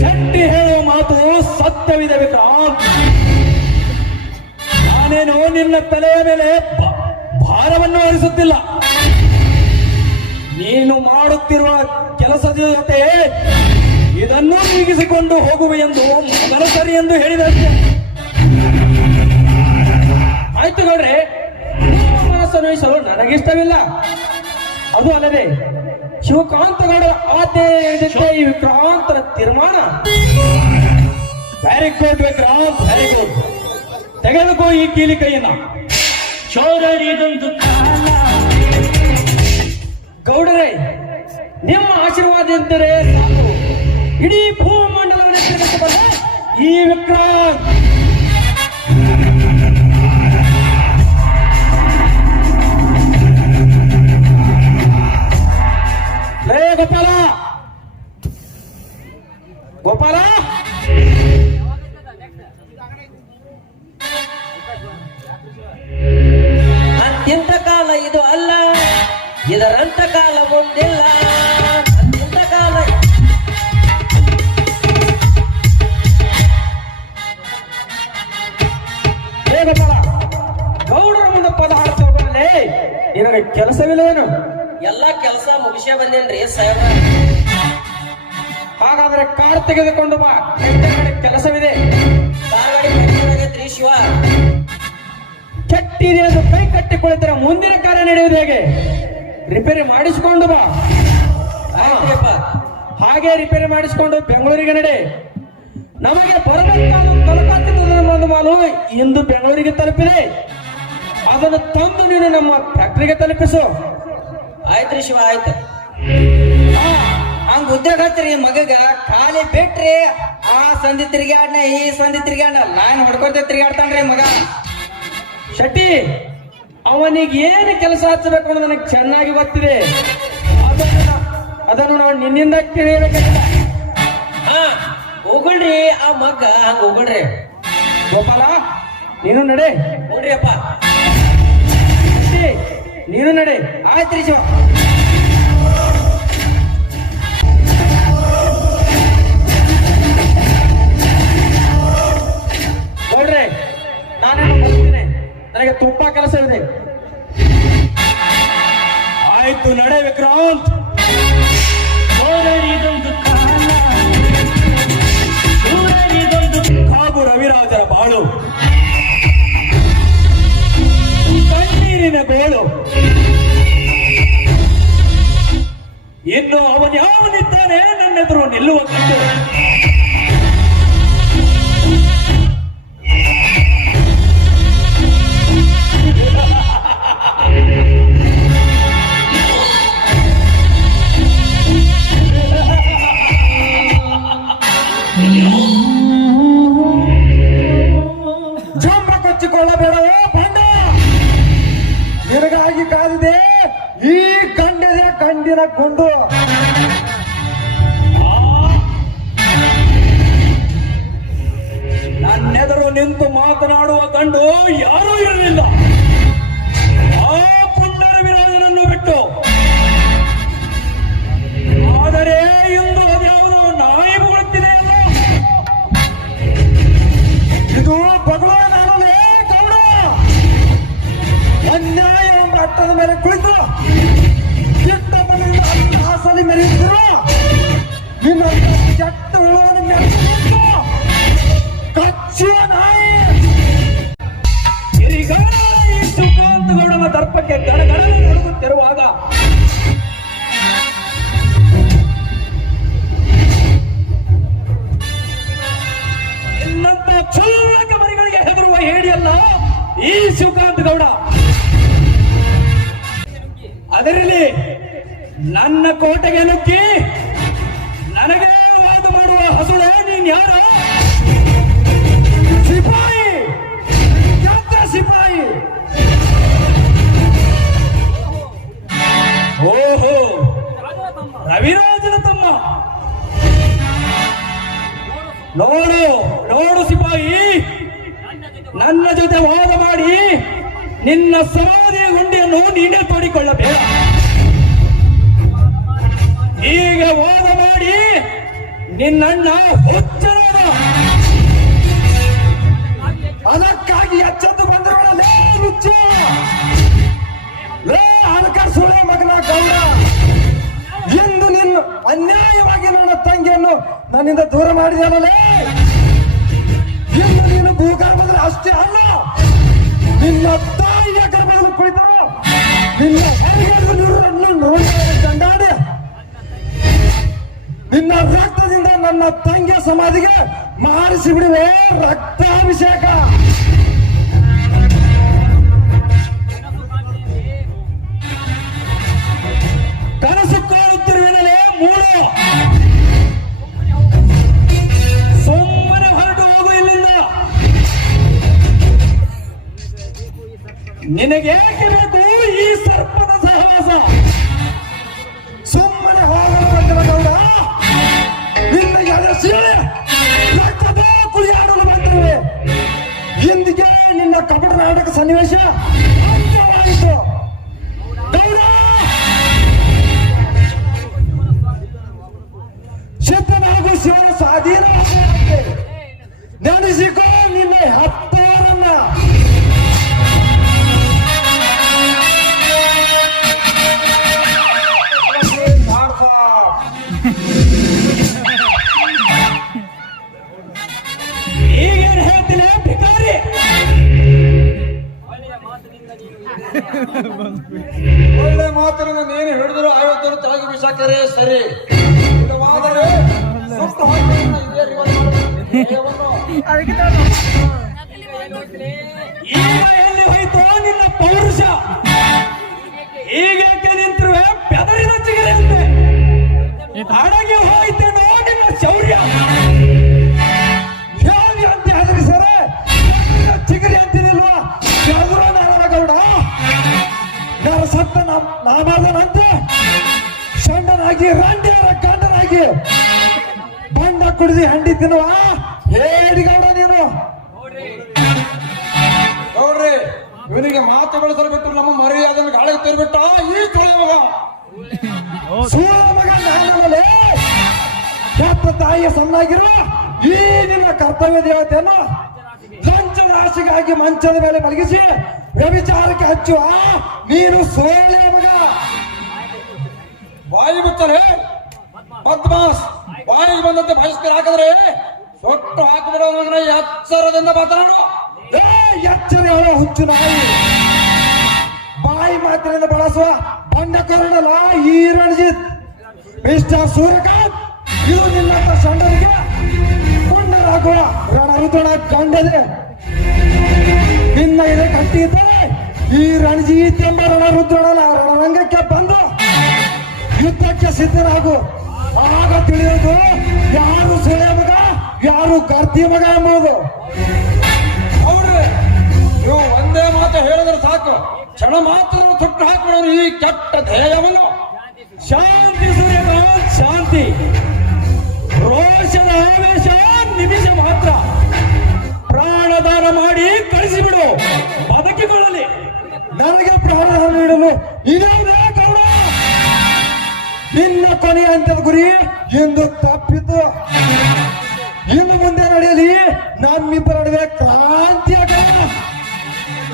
ಶೆಟ್ಟಿ ಹೇಳುವ ಮಾತು ಸತ್ಯವಿದೆ ವಿಕ್ರಾಂತ್. ನಾನೇನು ನಿನ್ನ ತಲೆಯ ಮೇಲೆ ಭಾರವನ್ನು ಹೊರಿಸುತ್ತಿಲ್ಲ. ನೀನು ಮಾಡುತ್ತಿರುವ ಕೆಲಸದ ಜೊತೆ ಇದನ್ನು ಮುಗಿಸಿಕೊಂಡು ಹೋಗುವೆ ಎಂದು ಮೊದಲ ಸರಿ ಎಂದು ಹೇಳಿದಷ್ಟೇ. ಆಯ್ತು ಗೌಡ್ರೆ, ನಿಮ್ಮ ಮನಸ್ಸನ್ನು ವಹಿಸಲು ನನಗಿಷ್ಟವಿಲ್ಲ. ಅದು ಅಲ್ಲದೆ ಶಿವಕಾಂತಗೌಡ ಆತೆ ಈ ವಿಕ್ರಾಂತರ ತೀರ್ಮಾನ. Very good Vikrant, very good. ತೆಗೆದುಕೋ ಈ ಕೀಲಿ ಕೈಯನ್ನ. ಗೌಡರೇ, ನಿಮ್ಮ ಆಶೀರ್ವಾದ ಇದ್ದರೆ ಸಾಕು. ಇಡೀ ಭೂಮಂಡಲವನ್ನು ತಿರುಗಿಸಬಲ್ಲ ಈ ವಿಕ್ರಾಂತ್. ಲೇ ಗೋಪಾಲ, ಗೋಪಾಲ, ಅತ್ಯಂತ ಕಾಲ ಇದು ಅಲ್ಲ, ಇದರಂತ ಕಾಲ ಮುಂದಿಲ್ಲ. ಅತ್ಯಂತ ಕಾಲ ಲೇ ಗೋಪಾಲ, ಗೌಡರ ಮುಂದೆ ಪದ ಹಾಡ್ತೋಗಲೇ, ನಿನಗೆ ಕೆಲಸವಿಲ್ಲೇನು? ಎಲ್ಲ ಕೆಲಸ ಮುಗಿಸೇ ಬಂದೇನ್ರಿ ಸಾಹೇಬ್ರ. ಹಾಗಾದ್ರೆ ಕಾರ್ ತೆಗೆದುಕೊಂಡು ಬಾ, ಕೆಟ್ಟಗಡೆ ಕೆಲಸವಿದೆ. ಕಾರ್ ಗಾಡಿ ಪಂಚರ್ ಆಗೈತ್ರಿ ಶಿವ. ಕೆಟ್ಟಿದೆ ಅದು ಕೈ ಕಟ್ಟಿ ಕುಳಿತರೆ ಮುಂದಿನ ಕಾರ್ಯ ನಡೆಯುವುದು ಹೇಗೆ? ರಿಪೇರಿ ಮಾಡಿಸಿಕೊಂಡು ಬಾ. ಆಯ್ತ್ರಿಪ್ಪ. ಹಾಗೆ ರಿಪೇರಿ ಮಾಡಿಸಿಕೊಂಡು ಬೆಂಗಳೂರಿಗೆ ನಡೆ. ನಮಗೆ ಬರಬೇಕಾದ ಕಲಕತ್ತಿದ ಮಾಲು ಇಂದು ಬೆಂಗಳೂರಿಗೆ ತಲುಪಿದೆ. ಅದನ್ನು ತಂದು ನೀನು ನಮ್ಮ ಫ್ಯಾಕ್ಟರಿಗೆ ತಲುಪಿಸು. ಆಯ್ತ್ರಿ ಶಿವ, ಆಯ್ತು. ಹಂಗ ಉದ್ಯೋಗ ಹಚ್ಚಿರಿ ಮಗಗ. ಖಾಲಿ ಬಿಟ್ರಿ ಆ ಸಂಧಿ ತಿರ್ಗಾಡ್ನ ಈ ಸಂಧಿ ತಿರ್ಗಾಡ್ನ ಲೈನ್ ಹೊಡ್ಕೊತ ತಿರ್ಗಾಡ್ತಾನ್ರಿ ಮಗ. ಶೆಟ್ಟಿ, ಅವನಿಗೆ ಏನು ಕೆಲಸ ಹಚ್ಚಬೇಕು ಅನ್ನೋದು ನನಗೆ ಚೆನ್ನಾಗಿ ಗೊತ್ತಿದೆ. ಅದನ್ನು ನಾವು ನಿನ್ನಿಂದ ತಿಳಿಯಬೇಕಾಗಿಲ್ಲ. ಹಾ, ಹೋಗಳ್ರಿ ಆ ಮಗ್ಗ, ಹಂಗ ಹೋಗಳ್ರಿ. ಗೋಪಾಲ, ನೀನು ನಡೆ. ನೋಡ್ರಿ ಅಪ್ಪ. ಶೆಟ್ಟಿ, ನೀನು ನಡೆ. ಆಯ್ತ್ರಿ ಶಿವ. ನೋಡ್ರಿ, ನಾನೇನು ಬರ್ತೀನಿ, ನನಗೆ ತುಂಬಾ ಕೆಲಸವಿದೆ. ಆಯ್ತು, ನಡೆ ವಿಕ್ರಾಂತ್. ಹಾಗೂ ರವಿರಾಜರ ಬಾಳು ಕಣ್ಣೀರಿನ ಗೋಳು. ಇನ್ನು ಅವನು ಯಾವನಿದ್ದಾನೆ ನನ್ನೆದುರು ನಿಲ್ಲುವ ಕಿಟ್ಟು. ಜಂಬ ಕೊಚ್ಚಿಕೊಳ್ಳಬೇಡವೋ ಬಂಡ, ನಿನಗಾಗಿ ಕಾದಿದೆ ಈ ಗಂಡದ ಗಂಡಿನ ಕೊಂಡು. ನನ್ನೆದುರು ನಿಂತು ಮಾತನಾಡುವ ಗಂಡು ಯಾರೂ ಇರಲಿಲ್ಲ ಆ ಪುಂಡರ ವಿರಾಜನನ್ನು ಬಿಟ್ಟು. ಆದರೆ ಇಂದು ಅದ್ಯಾವುದೋ ನಾಯಿ ಬರುತ್ತಿದೆ ಅಲ್ಲ. ಇದು ಭಗವಾನನೇ ಗೌಡ. ಅನ್ಯಾಯ ಎಂಬ ಅಟ್ಟದ ಮೇಲೆ ಕುಳಿತು ಕೆಟ್ಟತನದಿಂದ ಹಾಸಲಿ ಮೆರೆಯುತ್ತಿರುವ ನಿನ್ನ ಕೆಟ್ಟ ಉಳುವನ್ನು ಮೆರೆದು ಕಚ್ಚುವ ನಾಯಿ. ಈಗ ಈ ಸುಕಾಂತ ಗೌಡನ ದರ್ಪಕ್ಕೆ ಗಡಗಡನೆ ನಡುಗುತ್ತಿರುವಾಗ ಇನ್ನಂತ ಕ್ಷುಲ್ಲಕ ಮರಿಗಳಿಗೆ ಹೆದರುವ ಹೇಡಿಯಲ್ಲ ಈ ಶಿವಕಾಂತ ಗೌಡ. ಅದರಲ್ಲಿ ನನ್ನ ಕೋಟೆಗೆ ನುಗ್ಗಿ ನನಗೆ ವಾದ ಮಾಡುವ ಹಸುಳೆ ನೀನ್ ಯಾರ? ಸಿಪಾಯಿ, ಸಿಪಾಯಿ. ಓಹೋ, ರವಿರಾಜನ ತಮ್ಮ. ನೋಡು ನೋಡು ಸಿಪಾಯಿ, ನನ್ನ ಜೊತೆ ವಾದ ಮಾಡಿ ನಿನ್ನ ಸಮಾಧಿಯ ಗುಂಡಿಯನ್ನು ನೀನೇ ತೋಡಿಕೊಳ್ಳಬೇಡ. ಈಗ ವಾದ ಮಾಡಿ ನಿನ್ನಣ್ಣ ಹುಚ್ಚನಾದ. ಅದಕ್ಕಾಗಿ ಎಚ್ಚೆತ್ತು ಬಂದಿರೋಳಲೇ ಹುಚ್ಚ. ಲೇ ಅನ್ಕರ್ ಸುಳೆ ಮಗನ ಗೌಡ, ಎಂದು ನಿನ್ನ ಅನ್ಯಾಯವಾಗಿ ನನ್ನ ತಂಗಿಯನ್ನು ನನ್ನಿಂದ ದೂರ ಮಾಡಿದನಲೇ. ಎಂದು ನೀನು ಭೂಗರ್ಭದಲ್ಲಿ ಅಷ್ಟೇ ಅಲ್ಲ, ನಿನ್ನ ತಾಯಿಯ ಗರ್ಭದಲ್ಲಿ ಕುಳಿತರು ನಿನ್ನ ನೋಡಿ ಚಂಡಾಡಿ ರಕ್ತದಿಂದ ನನ್ನ ತಂಗಿಯ ಸಮಾಧಿಗೆ ಮಾಡಿಸಿ ಬಿಡುವೆ ರಕ್ತಾಭಿಷೇಕ. ಕನಸು ಕಾಣುತ್ತಿರುವೆನಲೇ ಮೂಳು, ಸುಮ್ಮನೆ ಹೊರಟು ಹೋಗು ಇಲ್ಲಿಂದ. ನಿನಗೇಕೆ ಬೇಕು ಈ ಸರ್ಪದ ಸಹವಾಸ? ಸುಮ್ಮನೆ ಹೋಗಲು ಬಂದಿರ ಗೌಡ, ನಿನ್ನ ಎದೆ ಸೀಳೆ ರಕ್ತದ ಕುಳಿಯಾಡಲು ಬಂದಿರುವೆ. ಇಂದಿಗೆ ನಿನ್ನ ಕಪಟ ನಾಟಕ ಸನ್ನಿವೇಶ ಅಂತ್ಯವಾಯಿತು ಗೌಡ. ಸಿದ್ಧನಾಗು ಶಿವನ ಸ್ವಾಧೀನವಾಗುವಂತೆ ನೆನೆಸಿಕೋ ನಿನ್ನ ಹತ್ತವರನ್ನ. ಈಗೇನು ಹೇಳ್ತೀನಿ ಭಿಕಾರಿ? ಒಳ್ಳೆ ಮಾತನ್ನು ನೀನು ಹಿಡಿದ್ರು 50 ತೆಳಗೆ ಬಿಸಾಕಿದ್ರೆ ಸರಿ, ಇಲ್ಲವಾದರೆ ಸುಟ್ಟು ಹಾಕಿ ಇದೇ ರಿವರ್ಸ್ ಮಾಡಬೇಕು. ಈಗ ಎಲ್ಲಿ ಹೋಯ್ತು ನಿನ್ನ ಪೌರುಷ? ಈಗೇಕೆ ನಿಂತಿರುವೆ ಬೆದರಿನ ಚಿಗರೆ ಅಂತೆ? ಅಡಗಿ ಹೋಯ್ತೇನೋ ನಿನ್ನ ಶೌರ್ಯ? ಹೇಗೆ ಅಂತ ಹೇಳಿದ್ರಿ ಸರ, ಚಿಗರಿ ಅಂತೀನಿಲ್ವಾ? ಬೆದರು ನಾರಾಯಣಗೌಡ ಯಾರ ಸತ್ತ ನಾಮಾರ್ದನಂತೆ ಷಂಡನಾಗಿ ರಂಡಿಯರ ಗಂಡನಾಗಿ ಬಂಡ ಕುಡಿದು ಹಂಡಿ ತಿನ್ನುವ ಹೇಳಿ ಗೌಡ ನೀನು. ನೋಡ್ರಿ, ಇವನಿಗೆ ಮಾತು ಬೆಳೆಸಲು ಬಿಟ್ಟು ನಮ್ಮ ಮರ್ಯಾದನ್ನು ಗಾಳಿ ತೋರ್ಬಿಟ್ಟ ಈ ತೊಳೆ ಮಗ. ಸೂಳ ಮಗ ನಾನಲ್ಲೇ ಹೆತ್ತ ತಾಯಿಯ ಸಣ್ಣಾಗಿರುವ ಈ ನಿನ್ನ ಕರ್ತವ್ಯ ದೇವತೆಯನ್ನು ಲಂಚದ ಆಸೆಗಾಗಿ ಮಂಚದ ಮೇಲೆ ಮಲಗಿಸಿ ವ್ಯಭಿಚಾರಕ್ಕೆ ಹಚ್ಚುವ ನೀನು ಸೋಳೆ ಮಗ. ಬಾಯಿ ಮುಚ್ಚಲೆ ಬದ್ಮಾಸ್, ಬಾಯಿಗೆ ಬಂದಂತೆ ಭಾಷಿಸ್ಕರ ಹಾಕಿದ್ರೆ ಸೊಟ್ಟು ಹಾಕಿಬಿಡೋಣ. ಎಚ್ಚರದಿಂದ ಮಾತನಾಡು. ಏ ಎಚ್ಚರ ಹೇಳೋ ಹುಚ್ಚು ನಾಯಿ, ಬಾಯಿ ಮಾತಿನಿಂದ ಬಳಸುವ ಬಂಡಕರನಲ್ಲ ಈ ರಣಜಿತ್. ಮಿಸ್ಟರ್ ಸೂರ್ಯಕಾಂತ್, ಇದು ನಿನ್ನ ಸಂಡರಿಗೆ ಕೊಂಡರಾಗುವ ರಣರುದ್ರಣ ಗಂಡದೆ. ನಿನ್ನ ಇದೆ ಕಟ್ಟಿ ಇದ್ದರೆ ಈ ರಣಜಿತ್ ಎಂಬ ರಣರುದ್ರಣ ರಣರಂಗಕ್ಕೆ ಬಂದು ಯುದ್ಧಕ್ಕೆ ಸಿದ್ಧರಾಗು. ಆಗ ತಿಳಿಯೋದು ಯಾರು ಸೊಳೆ ಮಗ, ಯಾರು ಗರ್ತಿ ಮಗ ಎಂಬುದು. ನೋಡ್ರಿ, ಇವು ಒಂದೇ ಮಾತು ಹೇಳಿದ್ರೆ ಸಾಕು, ಕ್ಷಣ ಮಾತ್ರ ಸುಟ್ಟು ಹಾಕಿಬಿಡೋರು ಈ ಕೆಟ್ಟ ಧ್ಯೇಯವನ್ನು. ಶಾಂತಿ ಸೂರ್ಯಕಾಂತ್, ಶಾಂತಿ. ರೋಷದ ಆವೇಶ ನಿಮಿಷ ಮಾತ್ರ. ಪ್ರಾಣದಾನ ಮಾಡಿ ಕಳಿಸಿಬಿಡು, ಬದುಕಿಕೊಳ್ಳಲಿ. ನನಗೆ ಪ್ರಾಣದಾನ ನೀಡಲು ಇದಾವೆ ಗೌಡ. ನಿನ್ನ ಕೊನೆಯ ಹಂತದ ಗುರಿ ಎಂದು ತಪ್ಪಿತು. ಇನ್ನು ಮುಂದೆ ನಡೆಯಲಿ ನಮ್ಮಿಬ್ಬರ ನಡುವೆ ಕ್ರಾಂತಿಯ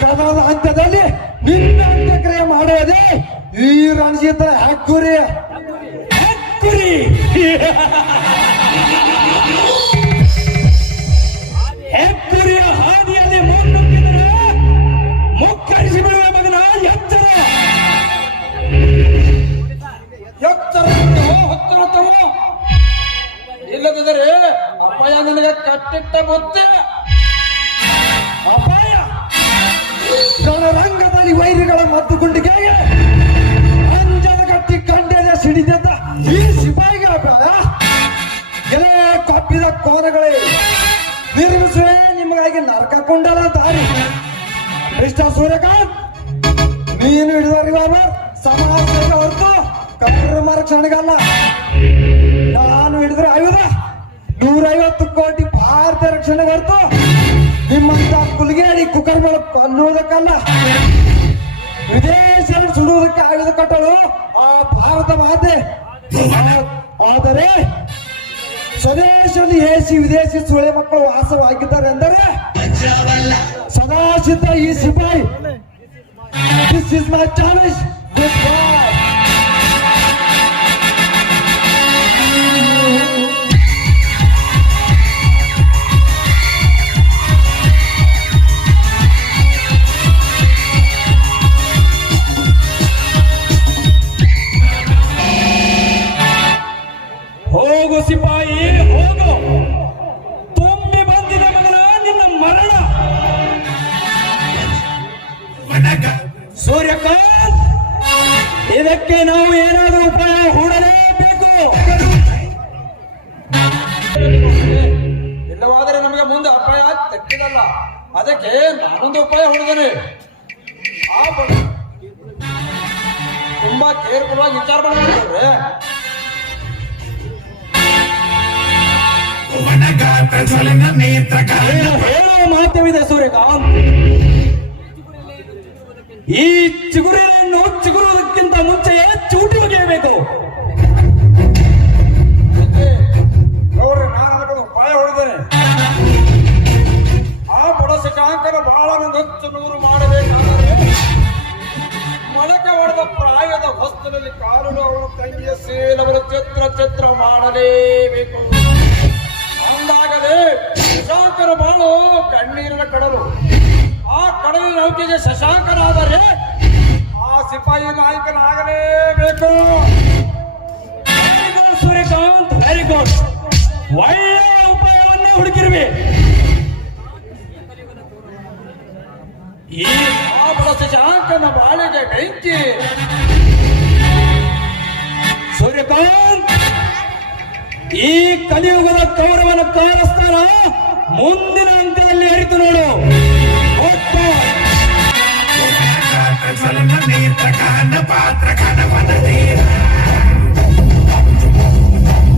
ಕದನದ ಹಂತದಲ್ಲಿ ನಿನ್ನ ಅಂತ್ಯಕ್ರಿಯೆ ಮಾಡುವುದೇ ಈ ರಣಜಿತರ ಹಕ್ಕುರಿ. ಹಕ್ಕುರಿ ಹೆಕ್ಕುರಿಯ ಹಾದಿಯಲ್ಲಿ ಮುನ್ನುಗ್ಗಿದರೆ ಮುಕ್ಕರಿಸಿ ಬಿಡುವ ಮಗನ ಎಚ್ಚರ. ಎಚ್ಚರ ಹತ್ತಿರ ತಗೋ, ಇಲ್ಲದಿದ್ದರೆ ಅಪ್ಪಯ್ಯ ನಿನಗೆ ಕಟ್ಟಿಟ್ಟ ಬುತ್ತಿ. ಅಪಾಯ ರಣರಂಗದಲ್ಲಿ ವೈರಿಗಳ ಮದ್ದುಗುಂಡಿಗೆ ಅಂಜದ ಗಟ್ಟಿ ಕಂಡೆದ ಸಿಡಿದ ಈ ಸಿಪಾಯಿಗೆ ಅಪಾಯ. ಎಲೆ ಕಪ್ಪಿದ ಕೋನಗಳೇ, ನಿರ್ಮಿಸುವೆ ನಿಮಗಾಗಿ ನರಕ ಕುಂಡಲ ದಾರಿ. ಮಿಸ್ಟರ್ ಸೂರ್ಯಕಾಂತ್, ನೀನು ಹಿಡಿದ ರಿವಾಲ್ವರ್ ಸಮಾಜ ಹೊರತು ಕರ್ಮ ರಕ್ಷಣೆಗಲ್ಲ. ನಾನು ಹಿಡಿದ್ರೆ ಆಯುಧ 150 ಕೋಟಿ ಭಾರತ ರಕ್ಷಣೆಗೆ ಹೊರತು ನಿಮ್ಮಂತ ಕುಲ್ಗೇಡಿ ಕುಕರ್ಗಳು ಕೊಲ್ಲುವುದಕ್ಕಲ್ಲ. ವಿದೇಶದಲ್ಲಿ ಸುಡುವುದಕ್ಕೆ ಆಯುಧ ಕಟ್ಟಲು ಆ ಭಾರತ ಮಾತೆ. ಆದರೆ ಸ್ವದೇಶದಲ್ಲಿ ಹೇಸಿ ವಿದೇಶಿ ಸುಳೆ ಮಕ್ಕಳು ವಾಸವಾಗಿದ್ದಾರೆ ಎಂದರೆ ಸದಾ ಸಿದ್ಧ ಈ ಸಿಪಾಯಿ. This is my challenge. Goodbye. ಹೋಗು ಸಿಪಾಯಿ ಹೋಗು, ತುಂಬಿ ಬಂದಿದೆ ಮಗನ ನಿನ್ನ ಮರಣ. ಸೂರ್ಯಕಾಂತ್, ಇದಕ್ಕೆ ನಾವು ಏನಾದರೂ ಉಪಾಯ ಹೂಡಲೇಬೇಕು. ಇಲ್ಲವಾದರೆ ನಮಗೆ ಮುಂದೆ ಅಪಾಯ ತಪ್ಪಿದಲ್ಲ. ಅದಕ್ಕೆ ನಾನೊಂದು ಉಪಾಯ ಹುಡುಗನೆ. ತುಂಬಾ ಕೇರ್ಫುಲ್ಲಾಗಿ ವಿಚಾರ ಮಾಡ್ತಾರೆ. ಹೇಳುವ ಮಾಧ್ಯವಿದೆ ಸೂರ್ಯಕಾಂತ್. ಈ ಚಿಗುರಿಯನ್ನು ಚಿಗುರುವುದಕ್ಕಿಂತ ಮುಂಚೆಯೇ ಚೂಟಿ ಒಗೆಯಬೇಕು. ನೋಡ್ರಿ, ನಾನು ಅದಕ್ಕೊಂದು ಉಪಾಯ ಹೊಡೆದೇನೆ. ಆ ಬಡ ಶಶಾಂಕನ ಬಹಳ ನೊಚ್ಚು ನೂರು ಮಾಡಬೇಕಾದರೆ ಮೊಳಕೆ ಹೊಡೆದ ಪ್ರಾಯದ ಹೊಸ್ತನಲ್ಲಿ ಕಾಲುಡು ಅವನ ತಂಗಿಯ ಸೇಲವನ್ನು ಚಿತ್ರ ಮಾಡಲೇಬೇಕು. ಅಂದಾಗಲೇ ಶಶಾಂಕನ ಬಾಳು ಕಣ್ಣೀರಿನ ಕಡಲು. ಆ ಕಡಲಿನ ನೌಕೆಗೆ ಶಶಾಂಕನಾದರೆ ಆ ಸಿಪಾಯಿ ನಾಯಕನಾಗಲೇಬೇಕು. Suryakant, very good. ಒಳ್ಳೆಯ ಉಪಾಯವನ್ನೇ ಹುಡುಕಿರುವೆ. ಈ ಪಾಪದ ಶಶಾಂಕನ ಬಾಳಿಗೆ ಬೆಂಕಿ. ಸೂರ್ಯಕಾಂತ್, ಈ ಕಲಿಯುಗದ ಕೌರವನ ಕಾರಸ್ಥಾನ ಮುಂದಿನ ಹಂತದಲ್ಲಿ ಅರಿತು ನೋಡು. ಒಟ್ಟು